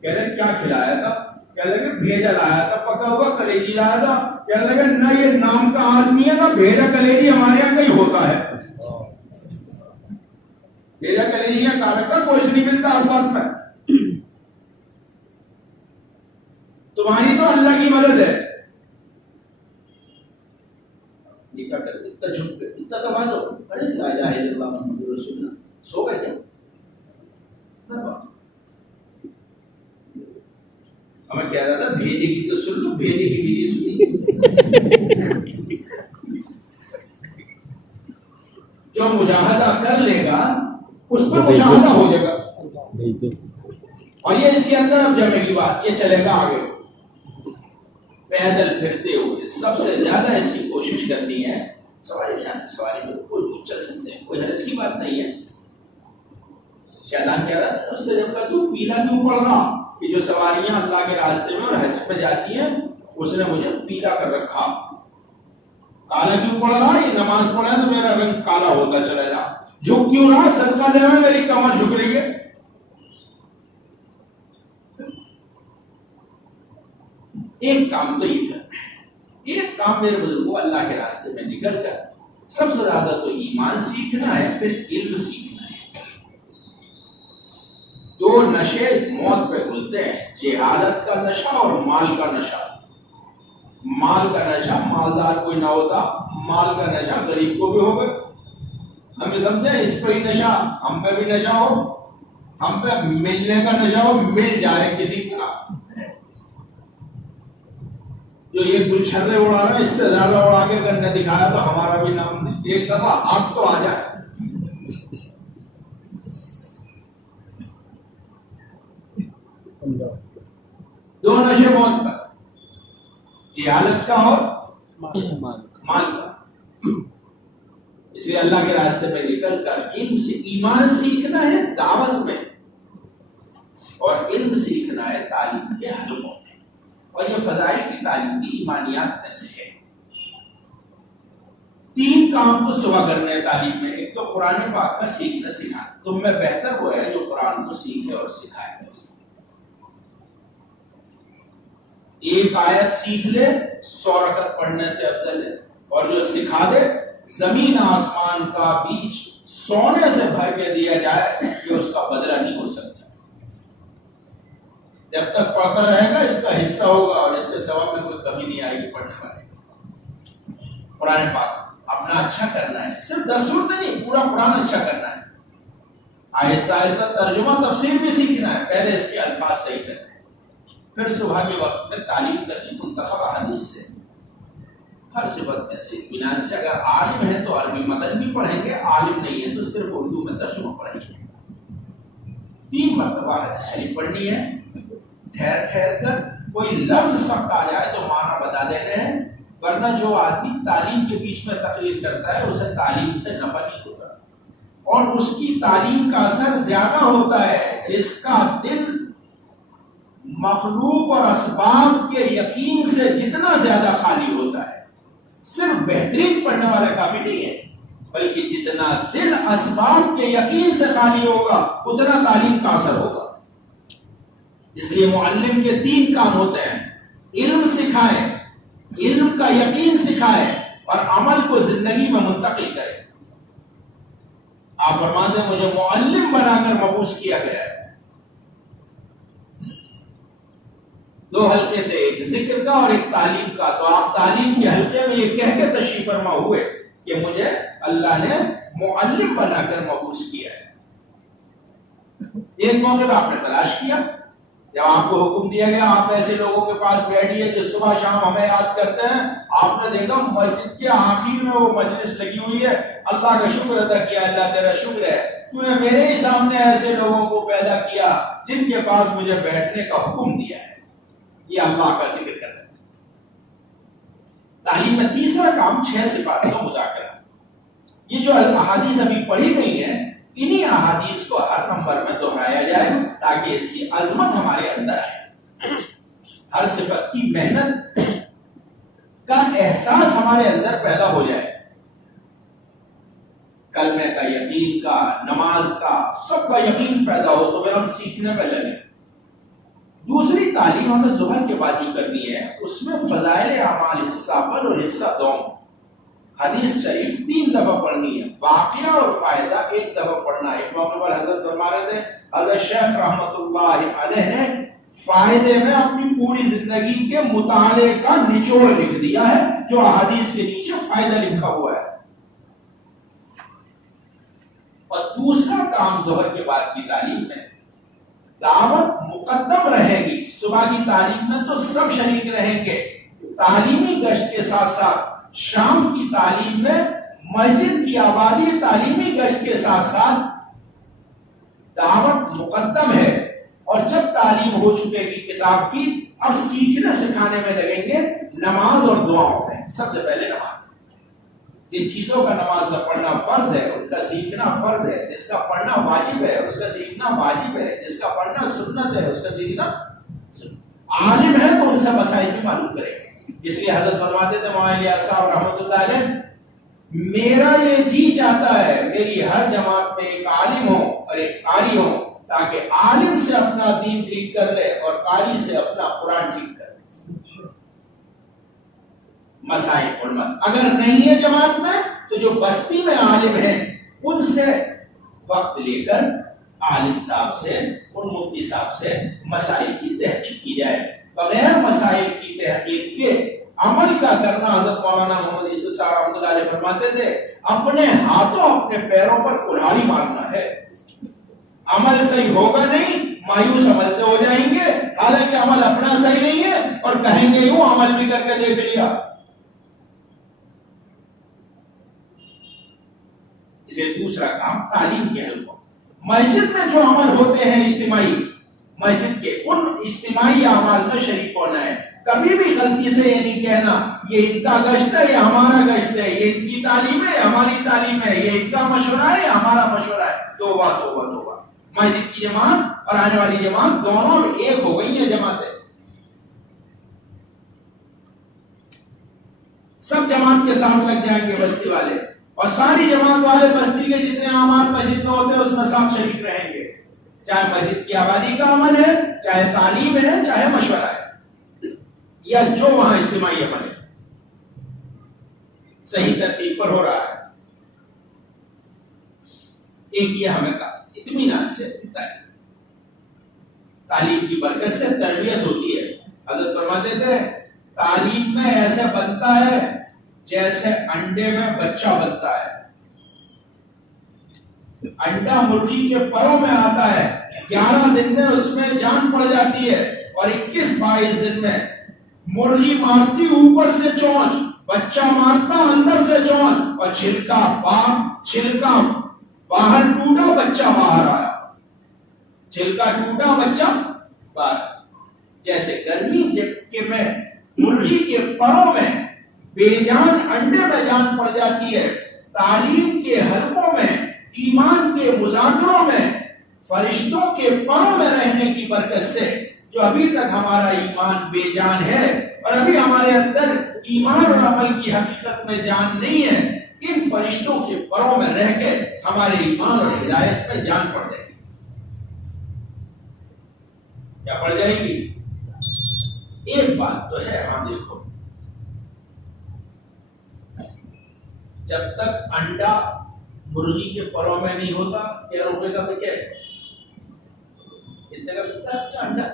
کہہ رہے کیا کھلایا تھا؟ کہنے لگے بھیجا لایا تھا، پکا ہوا کلیجی لایا تھا، کہنے لگے نہ یہ نام کا آدمی ہے نہ بھیجا کلیجی ہمارے یہاں کہیں ہوتا ہے، بھیجا کلیجی کا کارکٹر کچھ نہیں ملتا اس بات میں، تمہاری تو اللہ کی مدد ہے۔ اتنا جھک گئے، اتنا تباہ ہو، ارے لا الہ الا اللہ محمد رسول اللہ، سو گئے کیا؟ ہمیں کہہ رہا تھا بھیجے کی تو سن لو، بھیجے کی بھی نہیں سنی۔ جو مجاہدہ کر لے گا اس پر مشاہدہ ہو جائے گا، اور یہ اس کے اندر اب جمع کی بات، یہ چلے گا آگے پیدل پھرتے ہوئے۔ سب سے زیادہ اس کی کوشش کرنی ہے سواری جانے، سواری میں کوئی دور چل سکتے ہیں، کوئی حرج کی بات نہیں ہے۔ شیطان کہہ رہا تھا اس سے جب کہ تو پیلا کیوں پڑ رہا، کہ جو سواریاں اللہ کے راستے میں اور حج پہ جاتی ہیں اس نے مجھے پیلا کر رکھا، کالا کیوں پڑ رہا، یہ نماز پڑھا تو میرا رنگ کالا ہوتا چلا جا، جھک کیوں رہا، صدقہ دے رہا میری کمر جھک رہی ہے۔ ایک کام تو یہ کرنا ہے، ایک کام میرے بزرگوں اللہ کے راستے میں نکل کر سب سے زیادہ تو ایمان سیکھنا ہے، پھر علم سیکھنا ہے۔ دو نشے موت پہ کھلتے ہیں، جہالت کا نشہ اور مال کا نشہ۔ مال کا نشہ مالدار کوئی نہ ہوتا، مال کا نشہ غریب کو بھی ہوگا، ہمیں سمجھے اس پہ ہی نشہ، ہم پہ بھی نشہ ہو، ہم پہ ملنے کا نشہ ہو، مل جائے کسی طرح۔ جو یہ گلچھرے اڑا رہا ہے اس سے زیادہ اڑا کے اگر نہ دکھایا تو ہمارا بھی نام نہیں، ایک دفعہ آپ تو آ جائے۔ دو نشے موت پر، جہالت کا اور مال کا۔ اس لیے اللہ کے راستے میں نکل کر علم سے ایمان سیکھنا ہے دعوت میں، اور علم سیکھنا ہے تعلیم کے حلقوں میں، اور یہ فضائل کی تعلیم کی ایمانیات میں سے ہے۔ تین کام تو صبح کرنے ہیں تعلیم میں، ایک تو قرآن پاک کا سیکھنا سکھانا، تم میں بہتر وہ ہے جو قرآن کو سیکھے اور سکھائے۔ ایک آیت سیکھ لے 100 رکعت پڑھنے سے افضل ہے، اور جو سکھا دے زمین آسمان کا بیچ سونے سے بھر کے دیا جائے کہ اس کا بدلہ نہیں ہو سکتا۔ جب تک پڑھتا رہے گا اس کا حصہ ہوگا، اور اس کے ثواب میں کوئی کمی نہیں آئے گی پڑھنے والے۔ قرآن پاک اپنا اچھا کرنا ہے، صرف 10 صورتیں نہیں، پورا قرآن اچھا کرنا ہے۔ آہستہ آہستہ ترجمہ تفسیر بھی سیکھنا ہے، پہلے اس کے الفاظ صحیح کرنا ہے، پھر صبح کے وقت میں تعلیم کرنی منتخب حدیث سے، ہر صفت میں سے اطمینان سے۔ اگر عالم ہے تو عربی متن بھی پڑھیں گے، عالم نہیں ہے تو صرف اردو میں ترجمہ پڑھیں گے۔ 3 مرتبہ حدیث شریف پڑھنی ہے، ٹھہر ٹھہر کر، کوئی لفظ سخت آ جائے تو معنی بتا دینے ہیں، ورنہ جو آدمی تعلیم کے بیچ میں تقریر کرتا ہے اسے تعلیم سے نفع نہیں ہوتا، اور اس کی تعلیم کا اثر زیادہ ہوتا ہے جس کا دل مخلوق اور اسباب کے یقین سے جتنا زیادہ خالی ہوتا ہے۔ صرف بہترین پڑھنے والا کافی نہیں ہے، بلکہ جتنا دل اسباب کے یقین سے خالی ہوگا اتنا تعلیم کا اثر ہوگا۔ اس لیے معلم کے 3 کام ہوتے ہیں، علم سکھائے، علم کا یقین سکھائے، اور عمل کو زندگی میں منتقل کرے۔ آپ فرماتے ہیں مجھے معلم بنا کر مبعوث کیا گیا ہے۔ 2 حلقے تھے، ایک ذکر کا اور ایک تعلیم کا، تو آپ تعلیم کے حلقے میں یہ کہہ کے تشریف فرما ہوئے کہ مجھے اللہ نے معلم بنا کر مبعوث کیا ہے۔ ایک موقع پہ آپ نے تلاش کیا، جب آپ کو حکم دیا گیا آپ ایسے لوگوں کے پاس بیٹھیے جو صبح شام ہمیں یاد کرتے ہیں، آپ نے دیکھا مسجد کے آخر میں وہ مجلس لگی ہوئی ہے، اللہ کا شکر ادا کیا، اللہ تیرا شکر ہے تو نے میرے ہی سامنے ایسے لوگوں کو پیدا کیا جن کے پاس مجھے بیٹھنے کا حکم دیا ہے۔ یہ اللہ کا ذکر کرنا ہے۔ تعلیم میں تیسرا کام 6 صفات کا مذاکرہ۔ یہ جو احادیث ابھی پڑھی گئی ہیں، انہی احادیث کو ہر نمبر میں دہرایا جائے تاکہ اس کی عظمت ہمارے اندر آئے، ہر صفت کی محنت کا احساس ہمارے اندر پیدا ہو جائے، کلمے کا یقین کا، نماز کا، سب کا یقین پیدا ہو، تو پھر ہم سیکھنے میں لگے۔ دوسری تعلیم ہمیں ظہر کے بعد ہی کرنی ہے، اس میں فضائل اعمال حصہ اول اور حصہ دوم، حدیث شریف 3 دفعہ پڑھنی ہے، واقعہ اور فائدہ 1 دفعہ پڑھنا ہے۔ ایک موقع پر حضرت فرما رہے تھے، حضرت شیخ رحمت اللہ علیہ نے فائدے میں اپنی پوری زندگی کے مطالعے کا نچوڑ لکھ دیا ہے، جو احادیث کے نیچے فائدہ لکھا ہوا ہے۔ اور دوسرا کام ظہر کے بعد کی تعلیم میں دعوت مقدم رہے گی۔ صبح کی تعلیم میں تو سب شریک رہیں گے، تعلیمی گشت کے ساتھ ساتھ شام کی تعلیم میں مسجد کی آبادی تعلیمی گشت کے ساتھ ساتھ دعوت مقدم ہے۔ اور جب تعلیم ہو چکے گی کتاب کی، اب سیکھنے سکھانے میں لگیں گے نماز اور دعاؤں میں۔ سب سے پہلے نماز، جن چیزوں کا نماز میں پڑھنا فرض ہے ان کا سیکھنا فرض ہے، جس کا پڑھنا واجب ہے اس کا سیکھنا واجب ہے، جس کا پڑھنا سنت ہے اس کا سیکھنا سنت۔ عالم ہے تو ان سے مسائل بھی معلوم کریں گے۔ اس لیے حضرت فرماتے تھے مولانا صاحب رحمۃ اللہ علیہ، میرا یہ جی چاہتا ہے میری ہر جماعت میں ایک عالم ہو اور ایک قاری ہو، تاکہ عالم سے اپنا دین ٹھیک کر لے اور قاری سے اپنا قرآن ٹھیک کر لے۔ مسائل اور اگر نہیں ہے جماعت میں تو جو بستی میں عالم ہیں ان سے وقت لے کر عالم صاحب سے، ان مفتی صاحب سے مسائل کی تحقیق کی جائے۔ بغیر مسائل کی تحقیق کے عمل کا کرنا، حضرت مولانا محمد یوسف صاحب رحمۃ اللہ علیہ فرماتے تھے، اپنے ہاتھوں اپنے پیروں پر کلہاڑی مارنا ہے۔ عمل صحیح ہوگا نہیں، مایوس عمل سے ہو جائیں گے، حالانکہ عمل اپنا صحیح نہیں ہے اور کہیں گے یوں عمل بھی کر کے دیکھ لیا۔ اسے دوسرا کام تعلیم کے حلقوں، مسجد میں جو عمل ہوتے ہیں اجتماعی، مسجد کے ان اجتماعی اعمال میں شریک ہونا ہے۔ کبھی بھی غلطی سے یہ نہیں کہنا یہ ان کا گشت ہے، یہ ہمارا گشت ہے، یہ ان کی تعلیم ہے، ہماری تعلیم ہے، یہ ان کا مشورہ ہے، ہمارا مشورہ ہے۔ توبہ توبہ توبہ۔ مسجد کی جماعت اور آنے والی جماعت دونوں ایک ہو گئی ہیں جماعتیں، سب جماعت کے ساتھ لگ جائیں گے بستی والے، اور ساری جماعت والے بستی کے جتنے اعمال مسجد میں ہوتے ہیں اس میں سب شریک رہیں گے، چاہے مسجد کی آبادی کا عمل ہے، چاہے تعلیم ہے، چاہے مشورہ ہے، یا جو وہاں اجتماعی عمل ہے، صحیح ترتیب پر ہو رہا ہے۔ ایک یہ ہمیں اطمینان سے تعلیم کی برکت سے تربیت ہوتی ہے۔ حضرت فرماتے تھے تعلیم میں ایسے بنتا ہے جیسے انڈے میں بچہ بنتا ہے۔ انڈا مرغی کے پروں میں آتا ہے، 11 دن میں اس میں جان پڑ جاتی ہے، اور 21-22 دن میں مرغی مارتی اوپر سے چونچ، بچہ مارتا اندر سے چونچ، اور چھلکا باہر ٹوٹا بچہ باہر آیا، چھلکا ٹوٹا بچہ باہر۔ جیسے گرمی کے میں مرغی کے پروں میں بے جان انڈے میں جان پڑ جاتی ہے، تعلیم کے حلقوں میں، ایمان کے مذاکروں میں، فرشتوں کے پروں میں رہنے کی برکت سے، جو ابھی تک ہمارا ایمان بے جان ہے اور ابھی ہمارے اندر ایمان اور عمل کی حقیقت میں جان نہیں ہے، ان فرشتوں کے پروں میں رہ کے ہمارے ایمان اور ہدایت میں جان پڑ جائے گی۔ کیا پڑ جائے گی؟ ایک بات تو ہے، ہاں دیکھو، جب تک انڈا مرغی کے پروں میں نہیں ہوتا، 13 روپے کا بکے، کتنے کا بکتا ہے انڈا؟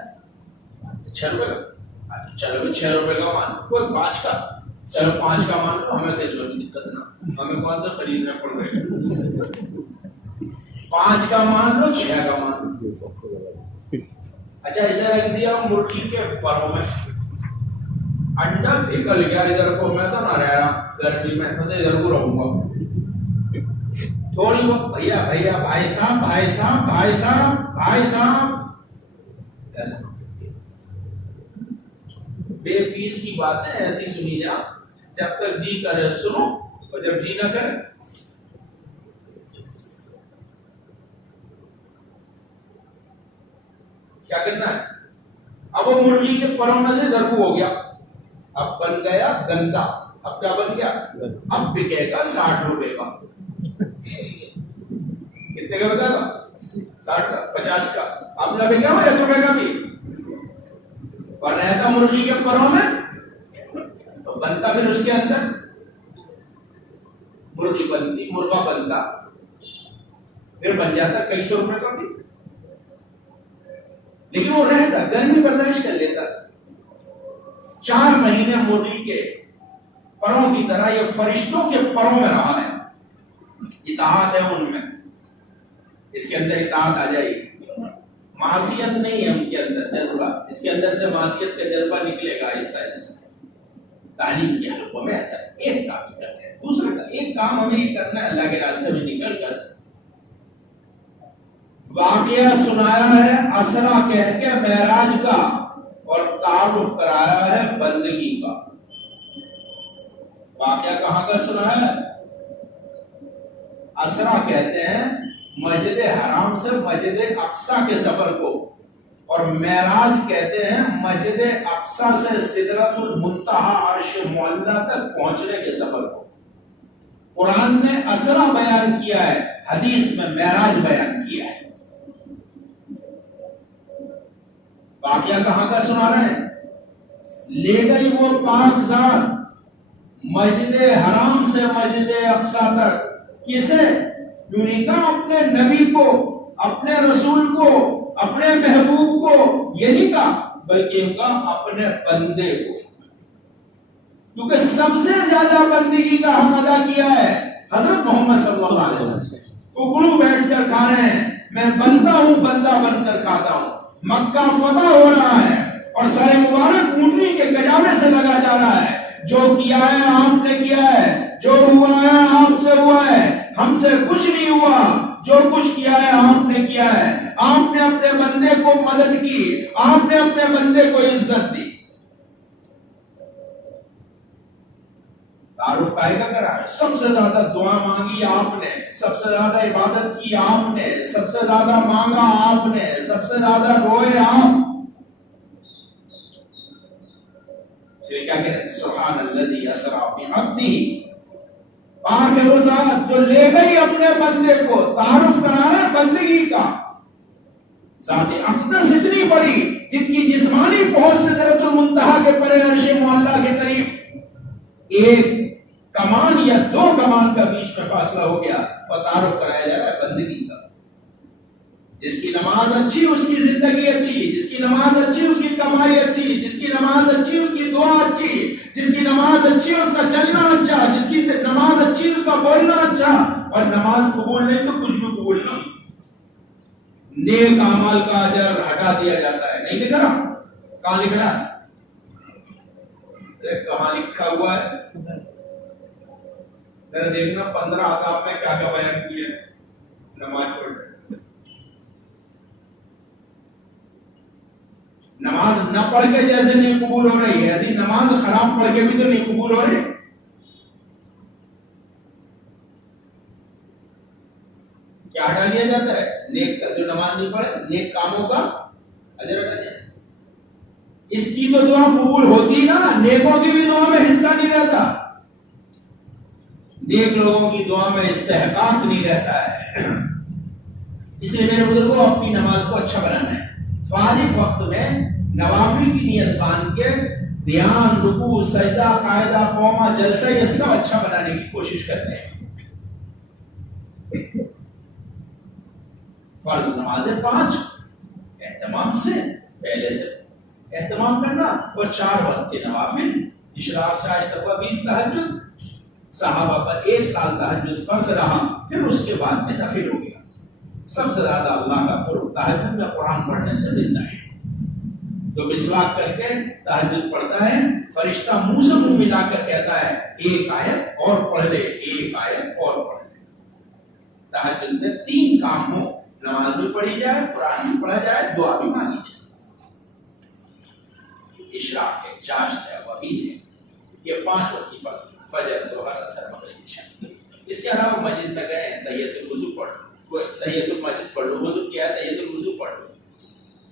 6 روپے کا۔ چلو 6 روپے کا مان لو، کوئی 5 کا، چلو 5 کا مان لو، ہمیں تو اس میں دقت نہ، ہمیں کون سا خریدنا پڑ رہے گا، 5 کا مان لو، 6 کا مان لو۔ اچھا اسے رکھ دیا مرغی کے پروں میں، انڈا نکل گیا ادھر کو، میں تو نہ رہ رہا گرمی میں، تو ادھر کو رہوں گا تھوڑی بہت، بھیا بھیا، بھائی صاحب بھائی صاحب بھائی صاحب بھائی صاحب، ایسا بے فیس کی باتیں ایسی سنی جا، جب تک جی کرے سنو اور جب جی نہ کرے کیا کرنا ہے؟ اب وہ مرغی کے پروں میں سے دربو ہو گیا، اب بن گیا گندا، اب کیا بن گیا؟ اب بکے گا 60 روپے کا۔ کتنے کا بتا گا؟ 60 کا، 50 کا، اب نہ بکا 1 روپے کا بھی، اور رہتا مرغی کے پروں میں تو بنتا پھر اس کے اندر مرغی بنتی، مرغا بنتا، پھر بن جاتا کئی سو روپے کا بھی، لیکن وہ رہتا، گرمی برداشت کر لیتا۔ 4 مہینے مرغی کے پروں کی طرح یہ فرشتوں کے پروں میں رہا ہے، اطاعت ہے ان میں، اس کے اندر اطاعت آ جائے گی، معصیت نہیں ہے ان کے اندر جذبہ، اس کے اندر سے معصیت کا جذبہ نکلے گا آہستہ آہستہ۔ تعلیم کے حلقوں میں ایسا ایک کام ہی کرنا ہے، دوسرا کا ایک کام ہمیں یہ کرنا ہے، اللہ کے راستے میں نکل کر واقعہ سنایا ہے اسرا کہہ کے معراج کا، اور تعارف کرایا ہے بندگی کا۔ واقعہ کہاں کا سنایا ہے؟ اسرا کہتے ہیں مسجد حرام سے مسجد اقصی کے سفر کو، اور معراج کہتے ہیں مسجد اقصی سے سدرۃ المنتہا عرش معلیٰ تک پہنچنے کے سفر کو۔ قرآن نے اسرا بیان کیا ہے، حدیث میں معراج بیان کیا ہے۔ واقعہ کہاں کا سنا رہے ہیں؟ لے گئی وہ پاک ذات مسجد حرام سے مسجد اقصی تک، کسے؟ یونیکا اپنے نبی کو، اپنے رسول کو، اپنے محبوب کو، یہ نہیں کہا بلکہ ان کا اپنے بندے کو، کیونکہ سب سے زیادہ بندگی کا حق ادا کیا ہے حضرت محمد صلی اللہ علیہ وسلم۔ اکڑو بیٹھ کر کھا رہے ہیں، میں بندہ ہوں، بندہ بن کر کھاتا ہوں۔ مکہ فتح ہو رہا ہے اور سر مبارک اونٹنی کے گجاوے سے لگا جا رہا ہے، جو کیا ہے آپ نے کیا ہے، جو ہوا ہے آپ سے ہوا ہے، ہم سے کچھ نہیں ہوا، جو کچھ کیا ہے آپ نے کیا ہے۔ آپ نے اپنے بندے کو مدد کی، آپ نے اپنے بندے کو عزت دی۔ تعارف کائے کا کرا ہے، سب سے زیادہ دعا مانگی آپ نے، سب سے زیادہ عبادت کی آپ نے، سب سے زیادہ مانگا آپ نے، سب سے زیادہ روئے آپ۔ اس لیے کیا کہہ رہے ہیں؟ سبحان الذی اسری بعبدہ، پاک ہے وہ ذات جو لے گئی اپنے بندے کو۔ تعارف کرا رہا ہے بندگی کا۔ ذات اقدس اتنی بڑی جن کی جسمانی پہنچ سدرۃ المنتہا کے پرے عرش معلیٰ کے قریب ایک کمان یا 2 کمان کا بیچ میں فاصلہ ہو گیا، اور تعارف کرایا جا رہا ہے بندگی کا۔ جس کی نماز اچھی اس کی زندگی اچھی، جس کی نماز اچھی اس کی کمائی اچھی، جس کی نماز اچھی اس کی دعا اچھی، جس کی نماز اچھی اس کا چلنا اچھا، جس کی نماز اچھی اس کا بولنا اچھا، اور نماز قبول نہیں تو کچھ بھی قبول نہیں۔ نیک اعمال کا اجر ہٹا دیا جاتا ہے، نہیں لکھ رہا؟ کہاں لکھ رہا ہے؟ کہاں لکھا ہوا ہے؟ ذرا دیکھنا 15 عذاب میں کیا کیا بیان کیا ہے نماز پڑھ۔ نماز نہ پڑھ کے جیسے نہیں قبول ہو رہی ہے، ایسی نماز خراب پڑھ کے بھی تو نہیں قبول ہو رہی۔ کیا ہٹا دیا جاتا ہے؟ نیک جو نماز نہیں پڑھے نیک کاموں کا اجر ہٹا دیا۔ اس کی تو دعا قبول ہوتی نا، نیکوں کی بھی دعا میں حصہ نہیں رہتا، نیک لوگوں کی دعا میں استحقاق نہیں رہتا ہے۔ اس لیے میرے بزرگوں اپنی نماز کو اچھا بنانا ہے۔ فارغ وقت میں نوافل کی نیت باندھ کے دھیان، رکوع، سجدہ، قاعدہ، قومہ، جلسہ، یہ سب اچھا بنانے کی کوشش کرتے ہیں۔ فرض نمازیں 5 اہتمام سے، پہلے سے اہتمام کرنا، وہ 4 وقت کے نوافل، اشراق سے اشتقا بھی تہجد، صحابہ پر 1 سال تہجد فرض رہا، پھر اس کے بعد میں نفل ہو گیا۔ سب سے زیادہ اللہ کا قرب تہجد میں قرآن پڑھنے سے ملتا ہے۔ تو مسواک کر کے تہجد پڑھتا ہے، فرشتہ منہ سے منہ ملا کر کہتا ہے 1 آیت اور پڑھ لے، 1 آیت اور پڑھ لے۔ تہجد میں 3 کام ہو، نماز بھی پڑھی جائے، قرآن بھی پڑھا جائے، دعا بھی مانگی جائے۔ اشراق ہے، چاشت ہے، وحید ہے، یہ 5 وقت کی فجر، ظہر، عصر، مغرب، عشاء۔ اس کے علاوہ مسجد میں گئے تحیۃ الوضو پڑھ لو، تحیۃ المسجد پڑھ لو، وضو کیا ہے تحیۃ الوضو پڑھ لو،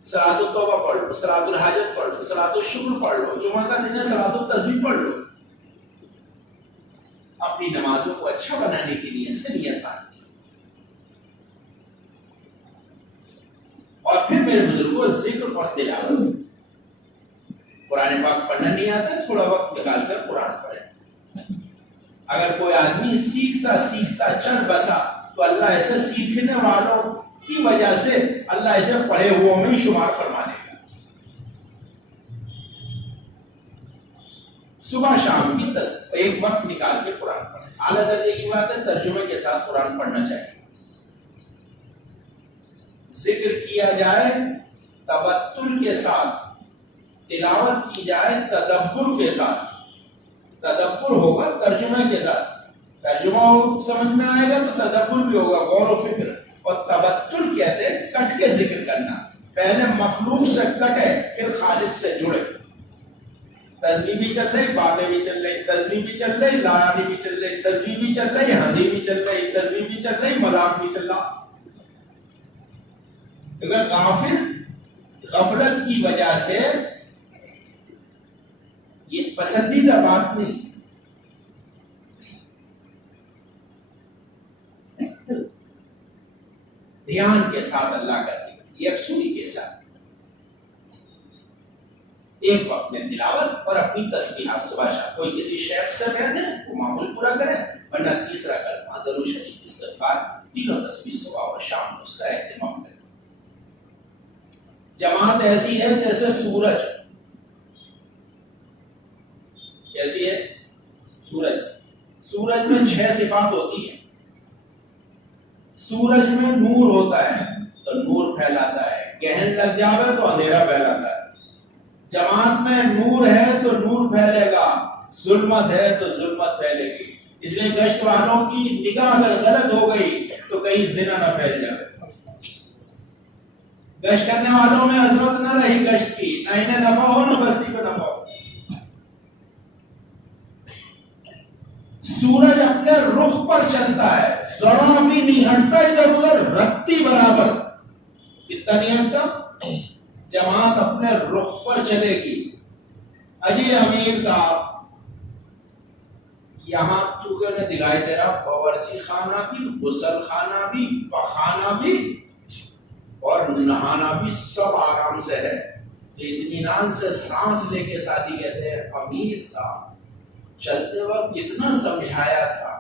صلاۃ التوبہ پڑھ لو، صلاۃ الحاجت پڑھ لو، صلاۃ الشکر پڑھ لو، جمعہ کا دن ہے صلاۃ التسبیح پڑھ لو۔ اپنی نمازوں کو اچھا بنانے کے لیے نیت باندھ، اور پھر میرے بزرگوں ذکر اور تلاوت۔ قرآن پاک پڑھنا نہیں آتا تھوڑا وقت نکال کر قرآن پڑھے. اگر کوئی آدمی سیکھتا سیکھتا چل بسا تو اللہ ایسے سیکھنے والوں کی وجہ سے اللہ ایسے پڑھے ہوئے میں شمار فرما دے گا. صبح شام کی ایک وقت نکال کے قرآن پڑھے. اعلیٰ درجے کی بات ہے ترجمے کے ساتھ قرآن پڑھنا چاہیے. ذکر کیا جائے تبتل کے ساتھ, تلاوت کی جائے تدبر کے ساتھ. تدبر ہوگا ترجمے کے ساتھ, ترجمہ سمجھ میں آئے گا تو تدبر بھی ہوگا, غور و فکر. اور تبتل کہتے ہیں کٹ کے ذکر کرنا, پہلے مخلوق سے کٹے پھر خالق سے جڑے. تسبیح بھی چل رہی, باتیں بھی چل رہی, تسبیح بھی چل رہی, لایانی بھی چل رہی, تسبیح بھی چل رہی, ہنسی بھی چل رہی, تسبیح بھی چل رہی, مذاق بھی چل رہا. اگر غافل غفلت کی وجہ سے یہ پسندیدہ بات نہیں. دھیان کے ساتھ اللہ کا ذکر, یکسوئی کے ساتھ, ایک وقت میں تلاوت اور اپنی تسبیحات صبح شام. کوئی کسی شیخ سے کہتے ہیں وہ معمول پورا کرے, ورنہ تیسرا کلمہ درود شریف استغفار تینوں تسبیح صبح اور شام میں اس کا اہتمام کرے. جماعت ایسی ہے جیسے سورج. کیسی ہے؟ سورج. سورج میں 6 صفات ہوتی ہیں. سورج میں نور ہوتا ہے تو نور پھیلاتا ہے, گہن لگ جاوے تو اندھیرا پھیلاتا ہے. جماعت میں نور ہے تو نور پھیلے گا, ظلمت ہے تو ظلمت پھیلے گی. اس لیے گشت والوں کی نگاہ اگر غلط ہو گئی تو کہیں زنا نہ پھیل جائے. گشت کرنے والوں میں عظمت نہ رہی گشت کی, نہ انہیں نفع ہو نہ بستی کو نفع ہو. سورج اپنے رخ پر چلتا ہے, ذرا بھی نہیں ہٹتا ادھر ادھر, رتی برابر. کتنا نہیں ہٹتا؟ جماعت اپنے رخ پر چلے گی. اجی امیر صاحب یہاں چونکہ انہیں دکھائی دے رہا باورچی خانہ بھی, غسل خانہ بھی, پخانہ بھی اور نہانا بھی سب آرام سے ہے. اطمینان سے سانس لے کے ساتھی کہتے ہیں امیر صاحب چلتے وقت کتنا سمجھایا تھا,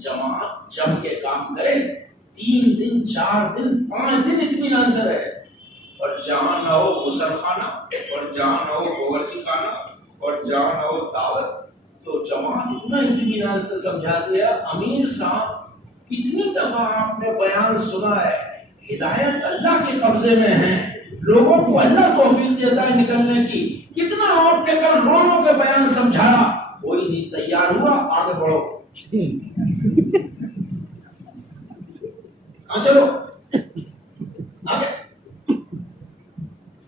جماعت جم کے کام کرے, 3 دن 4 دن 5 دن اطمینان سے رہے. اور جہاں نہ ہو غسل خانہ, اور جہاں نہ ہو باورچی خانہ, اور جہاں نہ ہو دعوت, تو جماعت اتنا اطمینان سے سمجھا دیا. امیر صاحب کتنی دفعہ آپ نے بیان سنا ہے, ہدایت اللہ کے قبضے میں ہے, لوگوں کو اللہ توفیق دیتا ہے نکلنے کی. کتنا آپ نے کل رو رو کے بیان سمجھایا, کوئی نہیں تیار ہوا, آگے بڑھو. چلو آگے,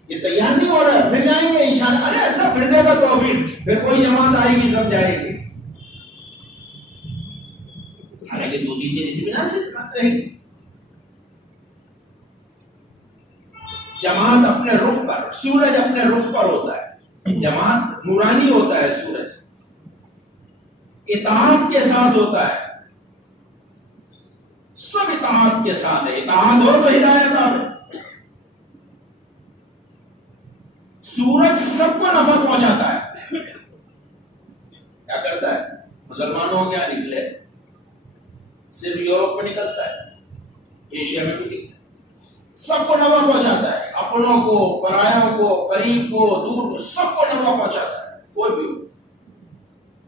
یہ تیار نہیں ہو رہا ہے, پھر جائیں گے انشاءاللہ. ارے اللہ پھر دے گا توفیق, پھر کوئی جماعت آئے گی سمجھائے گی. حالانکہ 2-3 دن اطمینان سے رہے گی. جماعت اپنے رخ پر, سورج اپنے رخ پر ہوتا ہے. جماعت نورانی ہوتا ہے, سورج اطاعت کے ساتھ ہوتا ہے. سب اطاعت کے ساتھ ہے, اطاعت اور تو ہدایت آ ہے. سورج سب کو نفع پہنچاتا ہے. کیا کرتا ہے؟ مسلمانوں کیا نکلے, صرف یورپ میں نکلتا ہے, ایشیا میں بھی نکلتا ہے. سب کو نفع پہنچاتا ہے, اپنوں کو, پرایوں کو, قریب کو, دور کو, سب کو نفع پہنچاتا ہے. کوئی بھی ہو,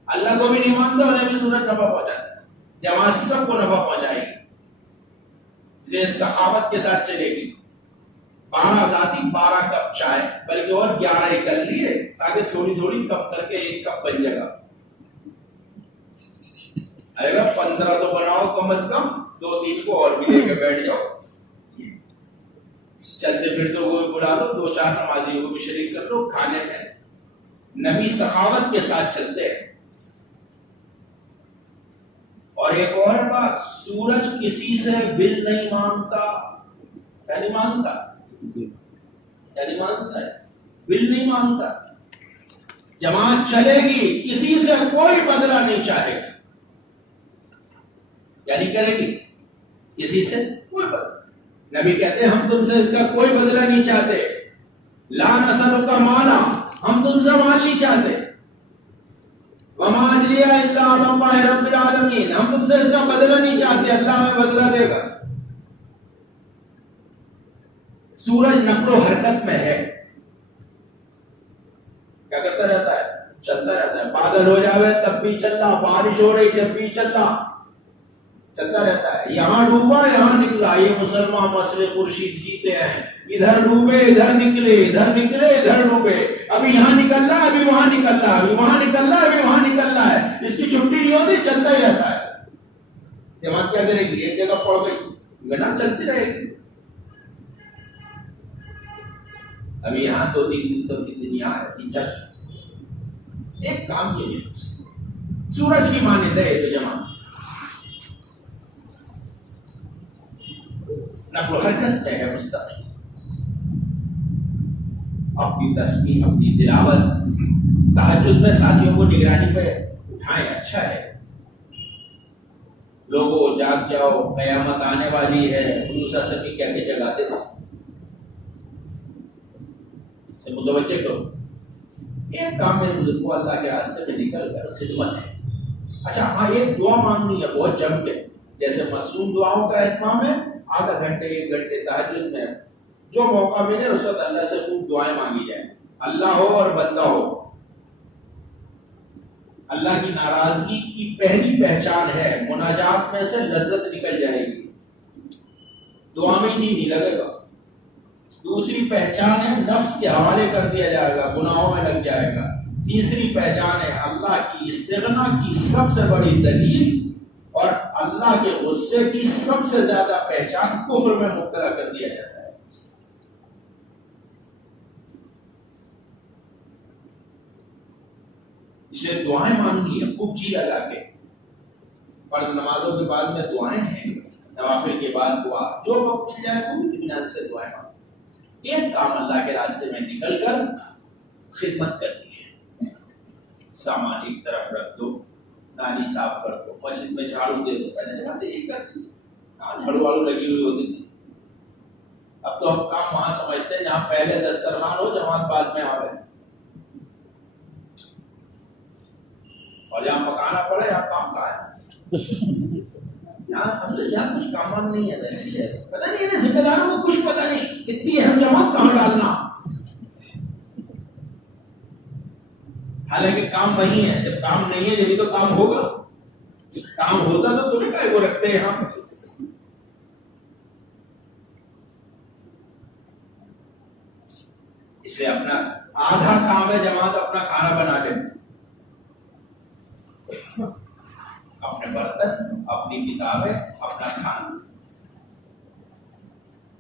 اللہ کو بھی نہیں مانتا, انہیں بھی سورج نفع پہنچاتا ہے. جماعت سب کو نفع پہنچائے گی, یہ سخاوت کے ساتھ چلے گی. 12 ذاتی 12 کپ چائے, بلکہ اور 11 ہی کر لیے تاکہ تھوڑی تھوڑی کپ کر کے 1 کپ بن جائے گا. آئے گا 15 تو بناؤ کم از کم, 2-3 کو اور بھی لے کے بیٹھ جاؤ. چلتے پھرتے وہ بلا دو, 2-4 نمازیوں کو بھی شریک کر دو کھانے میں. نبی سخاوت کے ساتھ چلتے ہیں. اور ایک اور بات, سورج کسی سے بل نہیں مانگتا. کیا نہیں مانگتا؟ کیا نہیں مانگتا ہے؟ بل نہیں مانگتا. جماعت چلے گی, کسی سے کوئی بدلہ نہیں چاہے گا. یعنی کرے گی, کسی سے کوئی بدلہ. نبی کہتے ہیں ہم تم سے اس کا کوئی بدلہ نہیں چاہتے. لا نسألک مالا ہم تم سے مال نہیں چاہتے. وما اجریہ الا علی اللہ رب العالمین، ہم تم سے اس کا بدلہ نہیں چاہتے، اللہ ہمیں بدلہ دے گا. سورج نقل و حرکت میں ہے، کیا کرتا رہتا ہے؟ چلتا رہتا ہے. بادل ہو جاوے تب بھی چل رہا، بارش ہو رہی جب بھی چل رہا، چلتا رہتا ہے. یہاں ڈوبا یہاں نکلا، یہ مسلمان مسئلے خورشید جیتے ہیں. ادھر ڈوبے ادھر نکلے، ادھر نکلے ادھر ڈوبے، ابھی یہاں نکل رہا ہے ابھی وہاں نکل رہا ہے، ابھی وہاں نکل رہا ہے ابھی وہاں نکل رہا ہے. اس کی چھٹی نہیں ہوتی، چلتا ہی رہتا ہے. جماعت کیا کرے گی؟ ایک جگہ پڑ گئی گنا چلتی رہے گی. ابھی یہاں 2-3 دن تو کتنی یہاں رہتی چل. ایک کام یہ ہے، سورج کی مانند ہے تو جماعت نقل و حرکت میں ہے مستقل. اپنی تسبیح اپنی تلاوت تہجد میں ساتھیوں کو نگرانی پہ اٹھائیں، اچھا ہے. لوگوں جاگ جاؤ قیامت آنے والی ہے، حضور صلی اللہ علیہ وسلم کیا کہ جگاتے تھے سے متوجہ کرو. ایک کام میرے بزرگوں اللہ کے راستے میں نکل کر خدمت ہے. اچھا ہاں ایک دعا مانگنی ہے بہت جم کے، جیسے مصنون دعاؤں کا اہتمام ہے، آدھا گھنٹے 1 گھنٹے تہجد میں جو موقع ملے اس وقت اللہ سے خوب دعائیں مانگی جائیں. اللہ ہو اور بندہ ہو، اللہ کی ناراضگی کی پہلی پہچان ہے مناجات میں سے لذت نکل جائے گی، دعا میں جی نہیں لگے گا. دوسری پہچان ہے نفس کے حوالے کر دیا جائے گا، گناہوں میں لگ جائے گا. تیسری پہچان ہے اللہ کی استغنا کی سب سے بڑی دلیل اور اللہ کے غصے کی سب سے زیادہ پہچان کفر میں مبتلا کر دیا جاتا ہے. اسے دعائیں مانگنی ہے خوب جی لگا کے. فرض نمازوں کے بعد میں دعائیں ہیں، نوافل کے بعد دعا، جو وقت مل جائے خوب اطمینان سے دعائیں مانگو. ایک کام اللہ کے راستے میں نکل کر خدمت کرنی ہے. سامان ایک طرف رکھ دو، نالی صاف کر دو، مسجد میں جھاڑو دے دو. پہلے جماعتیں یہی کرتی تھی، جھاڑو واڑو لگی ہوئی ہوتی تھی. اب تو ہم کام وہاں سمجھتے ہیں جہاں پہلے دسترخوان ہو جماعت بعد میں آوے، اور جہاں پکانا پڑے یہاں کام کہاں ہے. یہاں کچھ کام نہیں ہے، ویسی ہے پتہ نہیں ہے ذمہ داروں کو کچھ پتہ نہیں، اتنی اہم جماعت کہاں ڈالنا. حالانکہ کام وہی ہے، جب کام نہیں ہے جبھی تو کام ہوگا. کام ہوتا تو تمہیں کائے کو رکھتے ہیں ہم. اس لیے اپنا آدھا کام ہے جماعت اپنا کھانا بنا لے، اپنے برتن اپنی کتابیں اپنا کھانا.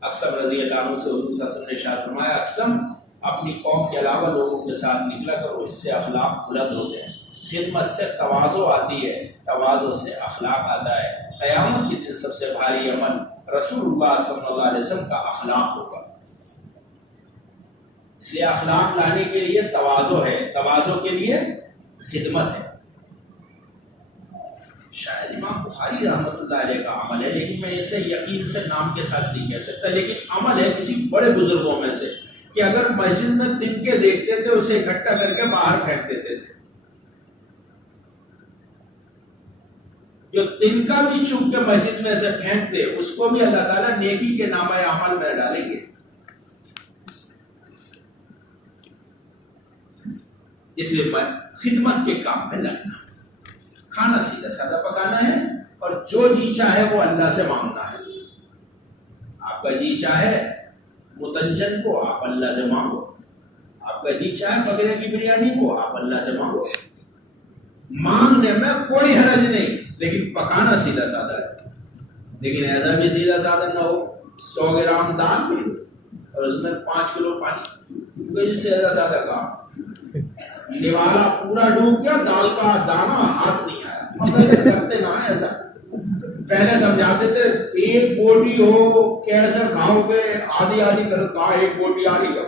اقسم رضی اللہ عنہ سے حضور صلی اللہ علیہ وسلم نے ارشاد فرمایا، اقسم اپنی قوم کے علاوہ لوگوں کے ساتھ نکلا کرو، اس سے اخلاق بلند ہوتے ہیں. خدمت سے تواضع آتی ہے، تواضع سے اخلاق آتا ہے. قیامت کے دن سب سے بھاری عمل رسول اللہ صلی اللہ علیہ وسلم کا اخلاق ہوگا. اس لیے اخلاق لانے کے لیے تواضع ہے، تواضع کے لیے خدمت ہے. شاید امام بخاری رحمۃ اللہ علیہ کا عمل ہے، لیکن میں اسے یقین سے نام کے ساتھ نہیں کہہ سکتا، لیکن عمل ہے کسی بڑے بزرگوں میں سے کہ اگر مسجد میں تنکے دیکھتے تھے اسے اکٹھا کر کے باہر پھینک دیتے تھے. جو تنکا بھی چپ کے مسجد میں سے پھینک دے اس کو بھی اللہ تعالیٰ نیکی کے نامہ عمل میں ڈالیں گے. اس لیے خدمت کے کام میں لگنا، کھانا سیدھا سادہ پکانا ہے، اور جو جی چاہے وہ اللہ سے مانگنا ہے. آپ کا جی چاہے متنجن کو آپ اللہ سے مانگو، آپ کا جی چاہے بکرے کی بریانی کو آپ اللہ سے مانگو. مانگنے میں کوئی حرج نہیں، لیکن پکانا سیدھا سادہ ہے. لیکن ایسا بھی سیدھا سادہ نہ ہو 100 گرام دال بھی اور اس میں 5 کلو پانی، کوئی سیدھا سادہ کام. نوالا پورا ڈوب گیا، دال کا دانا ہاتھ نہیں آیا. کرتے نہ ایسا، پہلے سمجھاتے تھے ایک بوٹی ہو کیسے کھاؤ گے، آدھی آدھی کر کہا ایک بوٹی آدھی کر.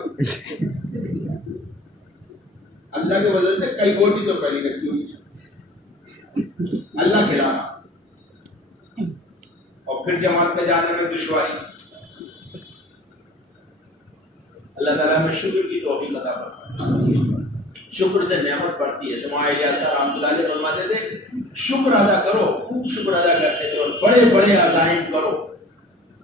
اللہ کے وجہ سے کئی بوٹی تو پہلی رکھی ہوئی ہے، اللہ کھلانا اور پھر جماعت میں جانے میں دشواری. اللہ تعالیٰ میں شکر کی توفیق عطا فرمائے. شکر سے نعمت بڑھتی ہے. جماعت الیاس رحمۃ اللہ علیہ فرماتے تھے شکر ادا کرو, خوب شکر ادا کرتے تھے, اور بڑے بڑے عزائم کرو.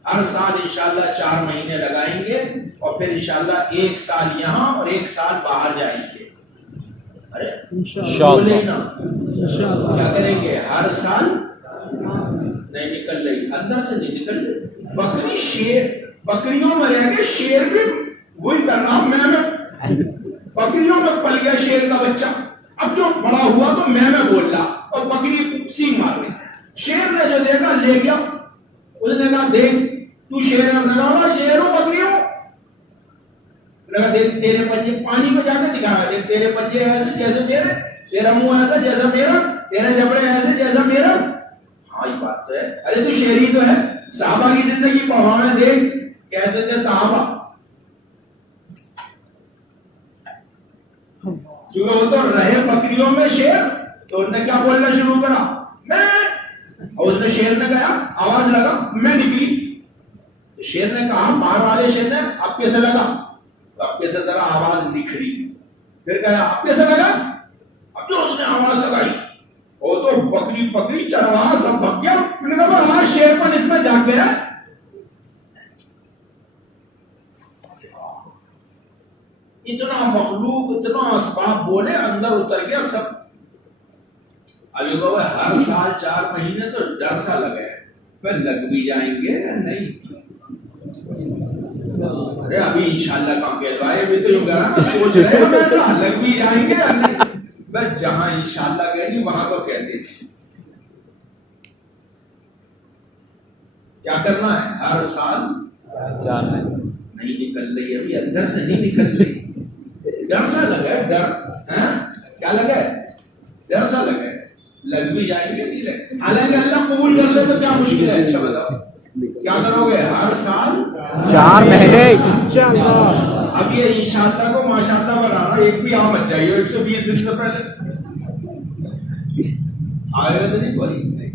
ہر سال انشاءاللہ 4 مہینے لگائیں گے اور پھر انشاءاللہ 1 سال یہاں اور 1 سال باہر جائیں گے. ارے انشاءاللہ کیا کریں گے؟ ہر سال نہیں نکل رہی, اندر سے نہیں نکل رہی. بکری شیر, بکریوں میں رہ کے شیر بھی وہی کر رہا ہوں میں بکریوں میں پل گیا شیر کا بچہ. اب جو بڑا ہوا تو میں بول رہا اور بکری سینگ مار رہی. شیر نے جو دیکھا لے گیا, اس نے کہا دیکھ تو شیر ہے. نے کہا شیر ہوں بکری ہوں. لگا دیکھ تیرے پنجے پانی میں جا کے دکھا رہا, دیکھ تیرے پنجے ایسے جیسے میرے, تیرا منہ ایسا جیسا میرا, تیرے جبڑے ایسے جیسا میرا. ہاں یہ بات تو ہے. ارے تو شیر ہی تو ہے. صحابہ کی زندگی پڑھوانے دیکھ کیسے تھے صحابہ, کیونکہ وہ تو رہے بکریوں میں شیر, تو انہوں نے کیا بولنا شروع کرا میں, اور اس نے شیر نے کہا آواز لگا میں نکلی. شیر نے کہا باہر والے شیر نے اب کیسے لگا, تو اب کیسے ذرا آواز نکھری. پھر کہا اب کیسے لگا, اب جو اس نے آواز لگائی وہ تو بکری بکری چرواہا سب بھگ گیا. انہوں نے کہا ہاں شیر پر اس میں جاگ گیا. اتنا مخلوق اتنا اسباب بولے اندر اتر گیا سب. ابھی کہ ہر سال 4 مہینے تو ڈر سا لگا ہے, میں لگ بھی جائیں گے یا نہیں. ارے ابھی انشاءاللہ کام کہلوائے, ابھی تو یوں کہہ رہا میں سوچ رہے ہیں ایسا لگ بھی جائیں گے یا نہیں. بس جہاں انشاءاللہ کہیں گے وہاں تو کہتے ہیں. کیا کرنا ہے؟ ہر سال 4 مہینے نہیں نکل رہی, ابھی اندر سے نہیں نکل رہی. ڈر سا لگا ہے, ڈر کیا لگا ہے, ڈر سا لگا ہے. لگ بھی جائیں گے نہیں لگے, حالانکہ اللہ قبول کر لے تو کیا مشکل ہے. اچھا بتاؤ کیا کرو گے؟ ہر سال 4 مہینے. اب یہ انشاءاللہ کو ماشاءاللہ بنانا, ایک بھی آ مت جائیے 120 دن سے پہلے. آئے گا تو نہیں کوئی,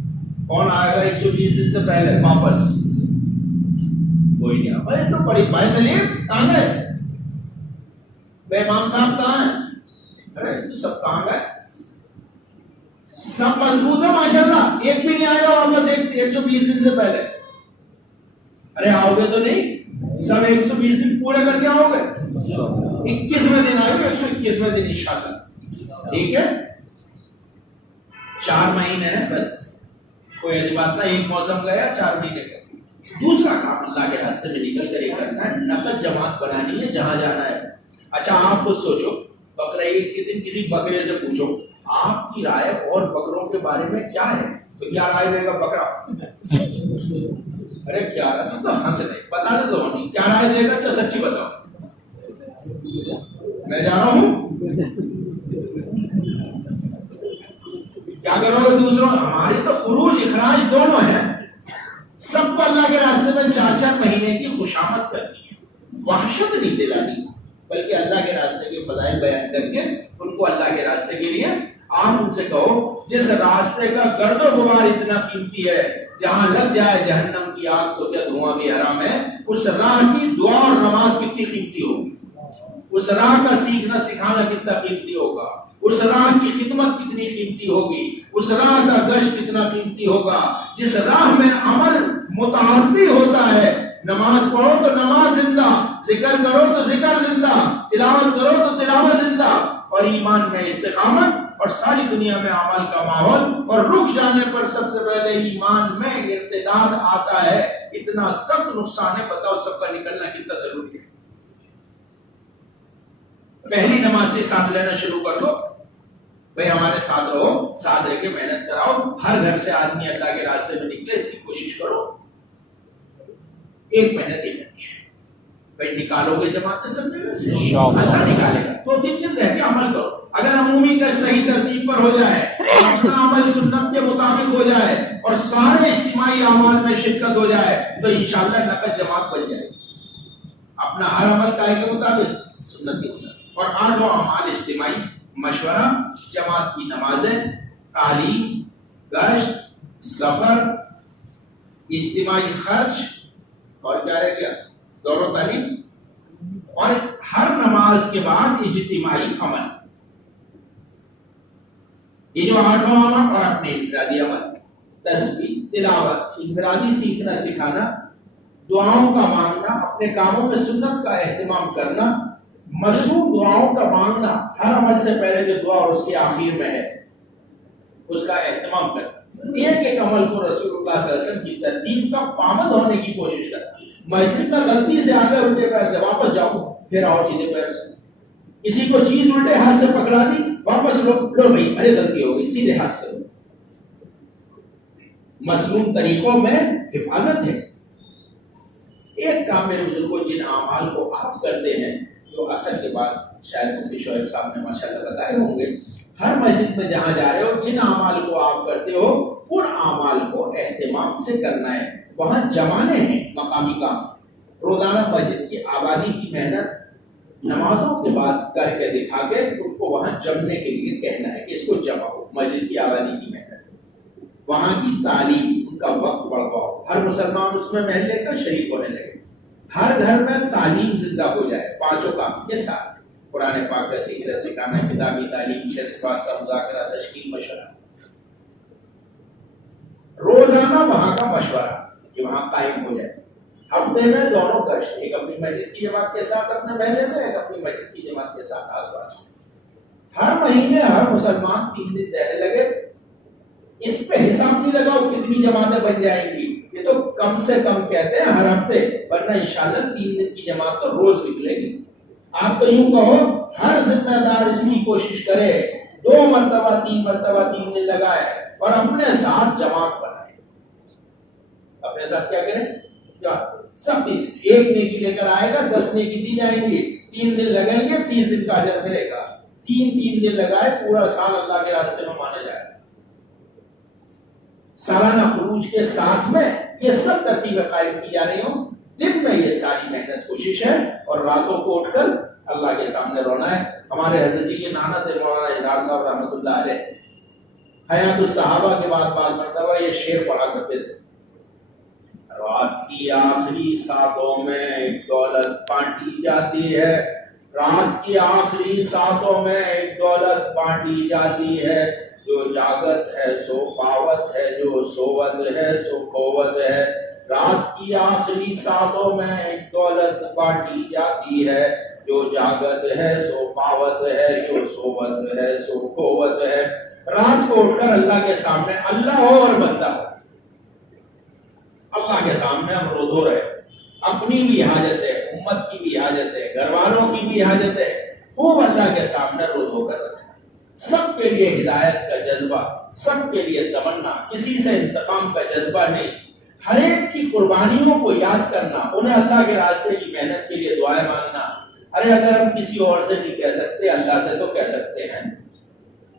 کون آئے گا 120 دن سے پہلے واپس؟ کوئی نہیں. بھائی تو بڑی بھائی سلیم کہاں گئے, بے امام صاحب کہاں ہیں؟ ارے تو سب کہاں گئے؟ سب مضبوط ہے ماشاءاللہ, ایک بھی نہیں آئے گا واپس 120 دن سے پہلے. ارے آؤ گے تو نہیں, سب 120 دن پورے کر کے آؤ گے. 21ویں دن آئے گے, 121ویں دن انشاءاللہ. ٹھیک ہے, 4 مہینے ہیں بس, کوئی ایسی بات نہ. ایک موسم گیا 4 مہینے کا. دوسرا کام اللہ کے راستے میں نکل کر یہ کرنا ہے, نقد جماعت بنانی ہے جہاں جانا ہے. اچھا آپ خود سوچو, بقرہ عید کے دن کسی بکرے سے پوچھو آپ کی رائے اور بکروں کے بارے میں کیا ہے, تو کیا رائے دے گا بکرا؟ ارے کیا رائے, تو ہنس رہے, بتا دے تو نہیں کیا رائے دے گا. اچھا سچی بتاؤ, میں جا رہا ہوں کیا کرو گے دوسروں. ہماری تو خروج اخراج دونوں ہیں. سب کو اللہ کے راستے میں 4 مہینے کی خوشامد کرنی ہے, وحشت نہیں دلانی, بلکہ اللہ کے راستے کے فضائل بیان کر کے ان کو اللہ کے راستے کے لیے. آپ ان سے کہو جس راستے کا گرد و غبار اتنا قیمتی ہے, جہاں لگ جائے جہنم کی آگ تو کیا دھواں بھی حرام ہے, اس راہ کی دعا اور نماز کتنی قیمتی ہوگی, اس راہ کا سیکھنا سکھانا کتنا قیمتی ہوگا, اس راہ کی خدمت کتنی قیمتی ہوگی, اس راہ کا گشت کتنا قیمتی ہوگا. جس راہ میں عمل متعدی ہوتا ہے, نماز پڑھو تو نماز زندہ, ذکر کرو تو ذکر زندہ, تلاوت کرو تو تلاوت زندہ, اور ایمان میں استقامت, اور ساری دنیا میں عمل کا ماحول, اور رک جانے پر سب سے پہلے ایمان میں ارتداد آتا ہے. اتنا سخت نقصان ہے, بتاؤ سب کا نکلنا کتنا ضروری ہے. پہلی نماز سے ساتھ لینا شروع کر دو, بھائی ہمارے ساتھ رہو, ساتھ رہ کے محنت کراؤ. ہر گھر سے آدمی اللہ کے راستے میں نکلے, اس کی کوشش کرو. 1 محنت ہی کرنی ہے بھائی, نکالو گے جماعت سب جگہ سے, اللہ نکالے گا. 2-3 دن رہ کے عمل کرو. اگر عمومی کا صحیح ترتیب پر ہو جائے, اپنا عمل سنت کے مطابق ہو جائے, اور سارے اجتماعی اعمال میں شرکت ہو جائے, تو انشاءاللہ نقد جماعت بن جائے گی. اپنا ہر عمل کائے کے مطابق, سنت کے مطابق, اور 8 اعمال اجتماعی, مشورہ, جماعت کی نمازیں, تعلیم, گشت, سفر, اجتماعی خرچ, اور کیا رہ گیا, دور و تعلیم, اور ہر نماز کے بعد اجتماعی عمل. یہ جو 8واں عمل اور اپنے انفرادی عمل، تسبیح، تلاوت، انفرادی سیکھنا سکھانا، دعاؤں کا مانگنا، اپنے کاموں میں سنت کا اہتمام کرنا، مصنون دعاؤں کا مانگنا، ہر عمل سے پہلے جو دعا اور اس کے آخر میں ہے اس کا اہتمام کرنا، ایک ایک عمل کو رسول اللہ صلی اللہ علیہ وسلم کی ترتیب کا پابند ہونے کی کوشش کرنا۔ مسجد میں غلطی سے آگے الٹے پیر سے، واپس جاؤ، پھر آؤ سیدھے پیر سے۔ کسی کو چیز الٹے ہاتھ سے پکڑا دی، واپس لو بھائی، ارے غلطی ہو گئی، سیدھے ہاتھ سے۔ مسنون طریقوں میں حفاظت ہے۔ ایک کام میرے بزرگوں، جن اعمال کو آپ کرتے ہیں جو اثر کے بعد شاید مفتی شعیب صاحب نے ماشاءاللہ بتائے ہوں گے، ہر مسجد میں جہاں جا رہے ہو، جن اعمال کو آپ کرتے ہو ان اعمال کو اہتمام سے کرنا ہے۔ وہاں جمانے ہیں مقامی کام، روزانہ مسجد کی آبادی کی محنت نمازوں کے بعد کر کے دکھا کے ان کو وہاں جمنے کے لیے کہنا ہے کہ اس کو جماؤ، مسجد کی آبادی کی محنت، وہاں کی تعلیم، ان کا وقت بڑھواؤ، ہر مسلمان اس میں محلے کا شریک ہونے لگے، ہر گھر میں تعلیم زندہ ہو جائے، پانچوں کام کے ساتھ، قرآن پاک کا سیکھنا سکھانا، کتابی تعلیم، صفات کا مذاکرہ، تشکیل، مشورہ، روزانہ وہاں کا مشورہ کہ وہاں قائم ہو جائے، ہفتے میں دونوں گشت، ایک اپنی مسجد کی جماعت کے ساتھ اپنے محلے میں، ایک اپنی مسجد کی جماعت کے ساتھ آس پاس میں، ہر مہینے ہر مسلمان 3 دن دینے لگے۔ اس پہ حساب نہیں لگاؤ کتنی جماعتیں بن جائیں گی، یہ تو کم سے کم کہتے ہیں ہر ہفتے، ورنہ انشاءاللہ 3 دن کی جماعت تو روز نکلے گی۔ آپ تو یوں کہو ہر ذمہ دار اس کی کوشش کرے 2 مرتبہ 3 مرتبہ 3 دن لگائے اور اپنے ساتھ جماعت بنائے۔ اپنے ساتھ کیا کریں؟ سب دن ایک نیکی لے کر آئے گا، 10 نیکی دی جائیں گی، 3 دن لگیں گے، 30 دن کا اجر ملے گا۔ 3 دن لگائے، پورا سال اللہ کے راستے میں مانا جائے گا۔ سالانہ خروج کے ساتھ میں یہ سب ترتیبیں قائم کی جا رہی ہوں، دن میں یہ ساری محنت کوشش ہے، اور راتوں کو اٹھ کر اللہ کے سامنے رونا ہے۔ ہمارے حضرت جی کے نانا تھے مولانا اظہار صاحب رحمۃ اللہ علیہ، حیات الصحابہ کے بعد مرتبہ یہ شعر پڑھا کرتے تھے، رات کی آخری ساتوں میں ایک دولت بانٹی جاتی ہے، رات کی آخری ساتوں میں ایک دولت بانٹی جاتی ہے، جو جاگت ہے سو پاوت ہے، جو سوت ہے سو قوت ہے، رات کی آخری ساتوں میں ایک دولت بانٹی جاتی ہے، جو جاگت ہے سو پاوت ہے، جو سوت ہے سو قوت ہے۔ رات کو اٹھ کر اللہ کے سامنے، اللہ ہو اور بندہ ہو، اللہ کے سامنے ہم رو دھو رہے، اپنی بھی حاجت ہے، امت کی بھی حاجت ہے، گھر والوں کی بھی حاجت ہے، خوب اللہ کے سامنے رو دھو کر رکھیں۔ سب کے لیے ہدایت کا جذبہ، سب کے لیے تمنا، کسی سے انتقام کا جذبہ نہیں، ہر ایک کی قربانیوں کو یاد کرنا، انہیں اللہ کے راستے کی محنت کے لیے دعائیں مانگنا۔ ارے اگر ہم کسی اور سے نہیں کہہ سکتے، اللہ سے تو کہہ سکتے ہیں،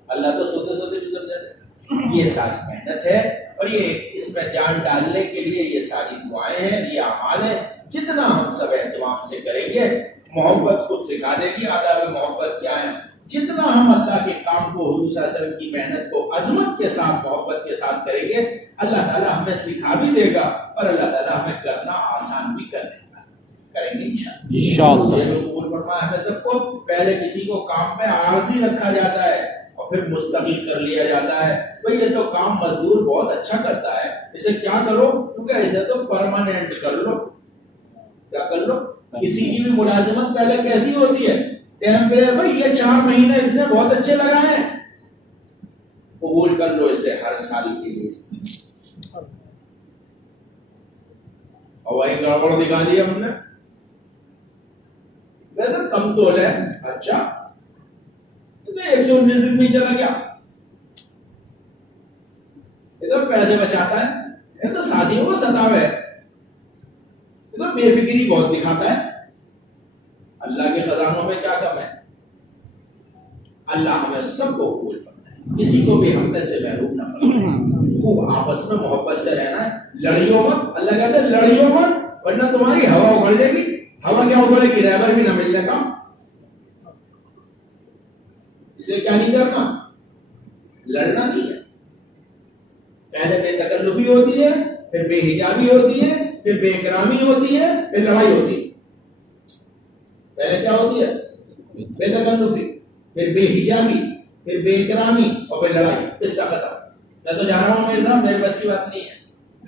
اللہ تو سوتے سوتے بھی سمجھے۔ یہ ساری محنت ہے، اور یہ اس میں جان ڈالنے کے لیے یہ ساری دعائیں ہیں، یہ اعمال ہیں، جتنا ہم سب اہتمام سے کریں گے، محبت خود سکھا دے گی آداب محبت کیا ہے۔ جتنا ہم اللہ کے کام کو، حضور صلی اللہ علیہ وسلم کی محنت کو عظمت کے ساتھ، محبت کے ساتھ کریں گے، اللہ تعالیٰ ہمیں سکھا بھی دے گا، اور اللہ تعالیٰ ہمیں کرنا آسان بھی کر دے گا۔ کریں گے انشاءاللہ۔ یہ جو قبول فرمائے ہمیں سب کو، پہلے کسی کو کام پہ عارضی رکھا جاتا ہے اور پھر مستقل کر لیا جاتا ہے، بھئی یہ تو کام مزدور بہت اچھا کرتا ہے، اسے کیا کرو؟ کیونکہ اسے تو پرماننٹ کر لو۔ کیا کر لو؟ کسی کی بھی ملازمت پہلے کیسی ہوتی ہے؟ ٹیمپریئر، بھئی یہ 4 مہینے اس نے بہت اچھے لگائے ہیں، قبول کر لو اسے ہر سال کے لیے۔ اور وہی گڑبڑ دکھا دی ہم نے، ویسے کم تول ہے، اچھا 119 دن نہیں چلا گیا، یہ تو پیسے بچاتا ہے، یہ تو شادیوں کو ستاو ہے، یہ تو بے فکری بہت دکھاتا ہے۔ اللہ کے خزانوں میں کیا کم ہے؟ اللہ ہمیں سب کو قبول فرمائے، کسی کو بھی ہم میں سے محروم نہ فرمائے۔ خوب آپس میں محبت سے رہنا ہے، لڑیوں مت، اللہ کہتے ہیں لڑیوں مت، ورنہ تمہاری ہوا اگڑ جائے گی۔ ہوا کیا اگڑے گی؟ رہبر بھی نہ ملنے کا۔ اسے کیا نہیں کرنا؟ لڑنا نہیں ہے۔ پہلے بے تکلفی ہوتی ہے، پھر بے حجابی ہوتی ہے، پھر بے اکرامی ہوتی ہے، پھر لڑائی ہوتی ہے۔ پہلے کیا ہوتی ہے؟ بے تکلفی، پھر بے حجابی، پھر بے احترامی اور پھر لڑائی، اس سے ختم. میں تو جا رہا ہوں میرے صاحب، میرے بس کی بات نہیں ہے.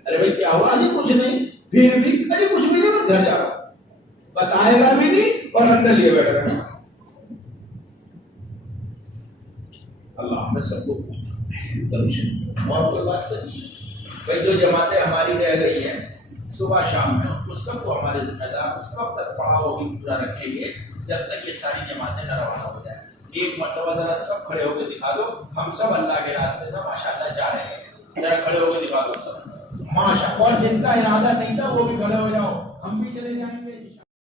ارے بھائی کیا ہوا؟ اجی کچھ نہیں. پھر بھی اجی کچھ بھی نہیں، میں گھر جا رہا ہوں. بتائے گا بھی نہیں اور اندر لیے بیٹھ رہا. اللہ ہمیں سب کو اور کوئی بات نہیں. بھائی جو جماعتیں ہماری رہ گئی ہیں صبح شام میں، ان کو سب کو ہمارے ذمہ دار اس وقت تک پڑھاؤ بھی پورا رکھیں گے جب تک یہ ساری جماعتیں نہ روانہ ہو جائیں. ایک مرتبہ ذرا سب کھڑے ہو کے دکھا دو، ہم سب اللہ کے راستے میں ماشاءاللہ جا رہے ہیں. ذرا کھڑے ہو کے دکھا دو سب ماشاءاللہ. اور جن کا ارادہ نہیں تھا وہ بھی کھڑے ہو جاؤ، ہم بھی چلے جائیں گے.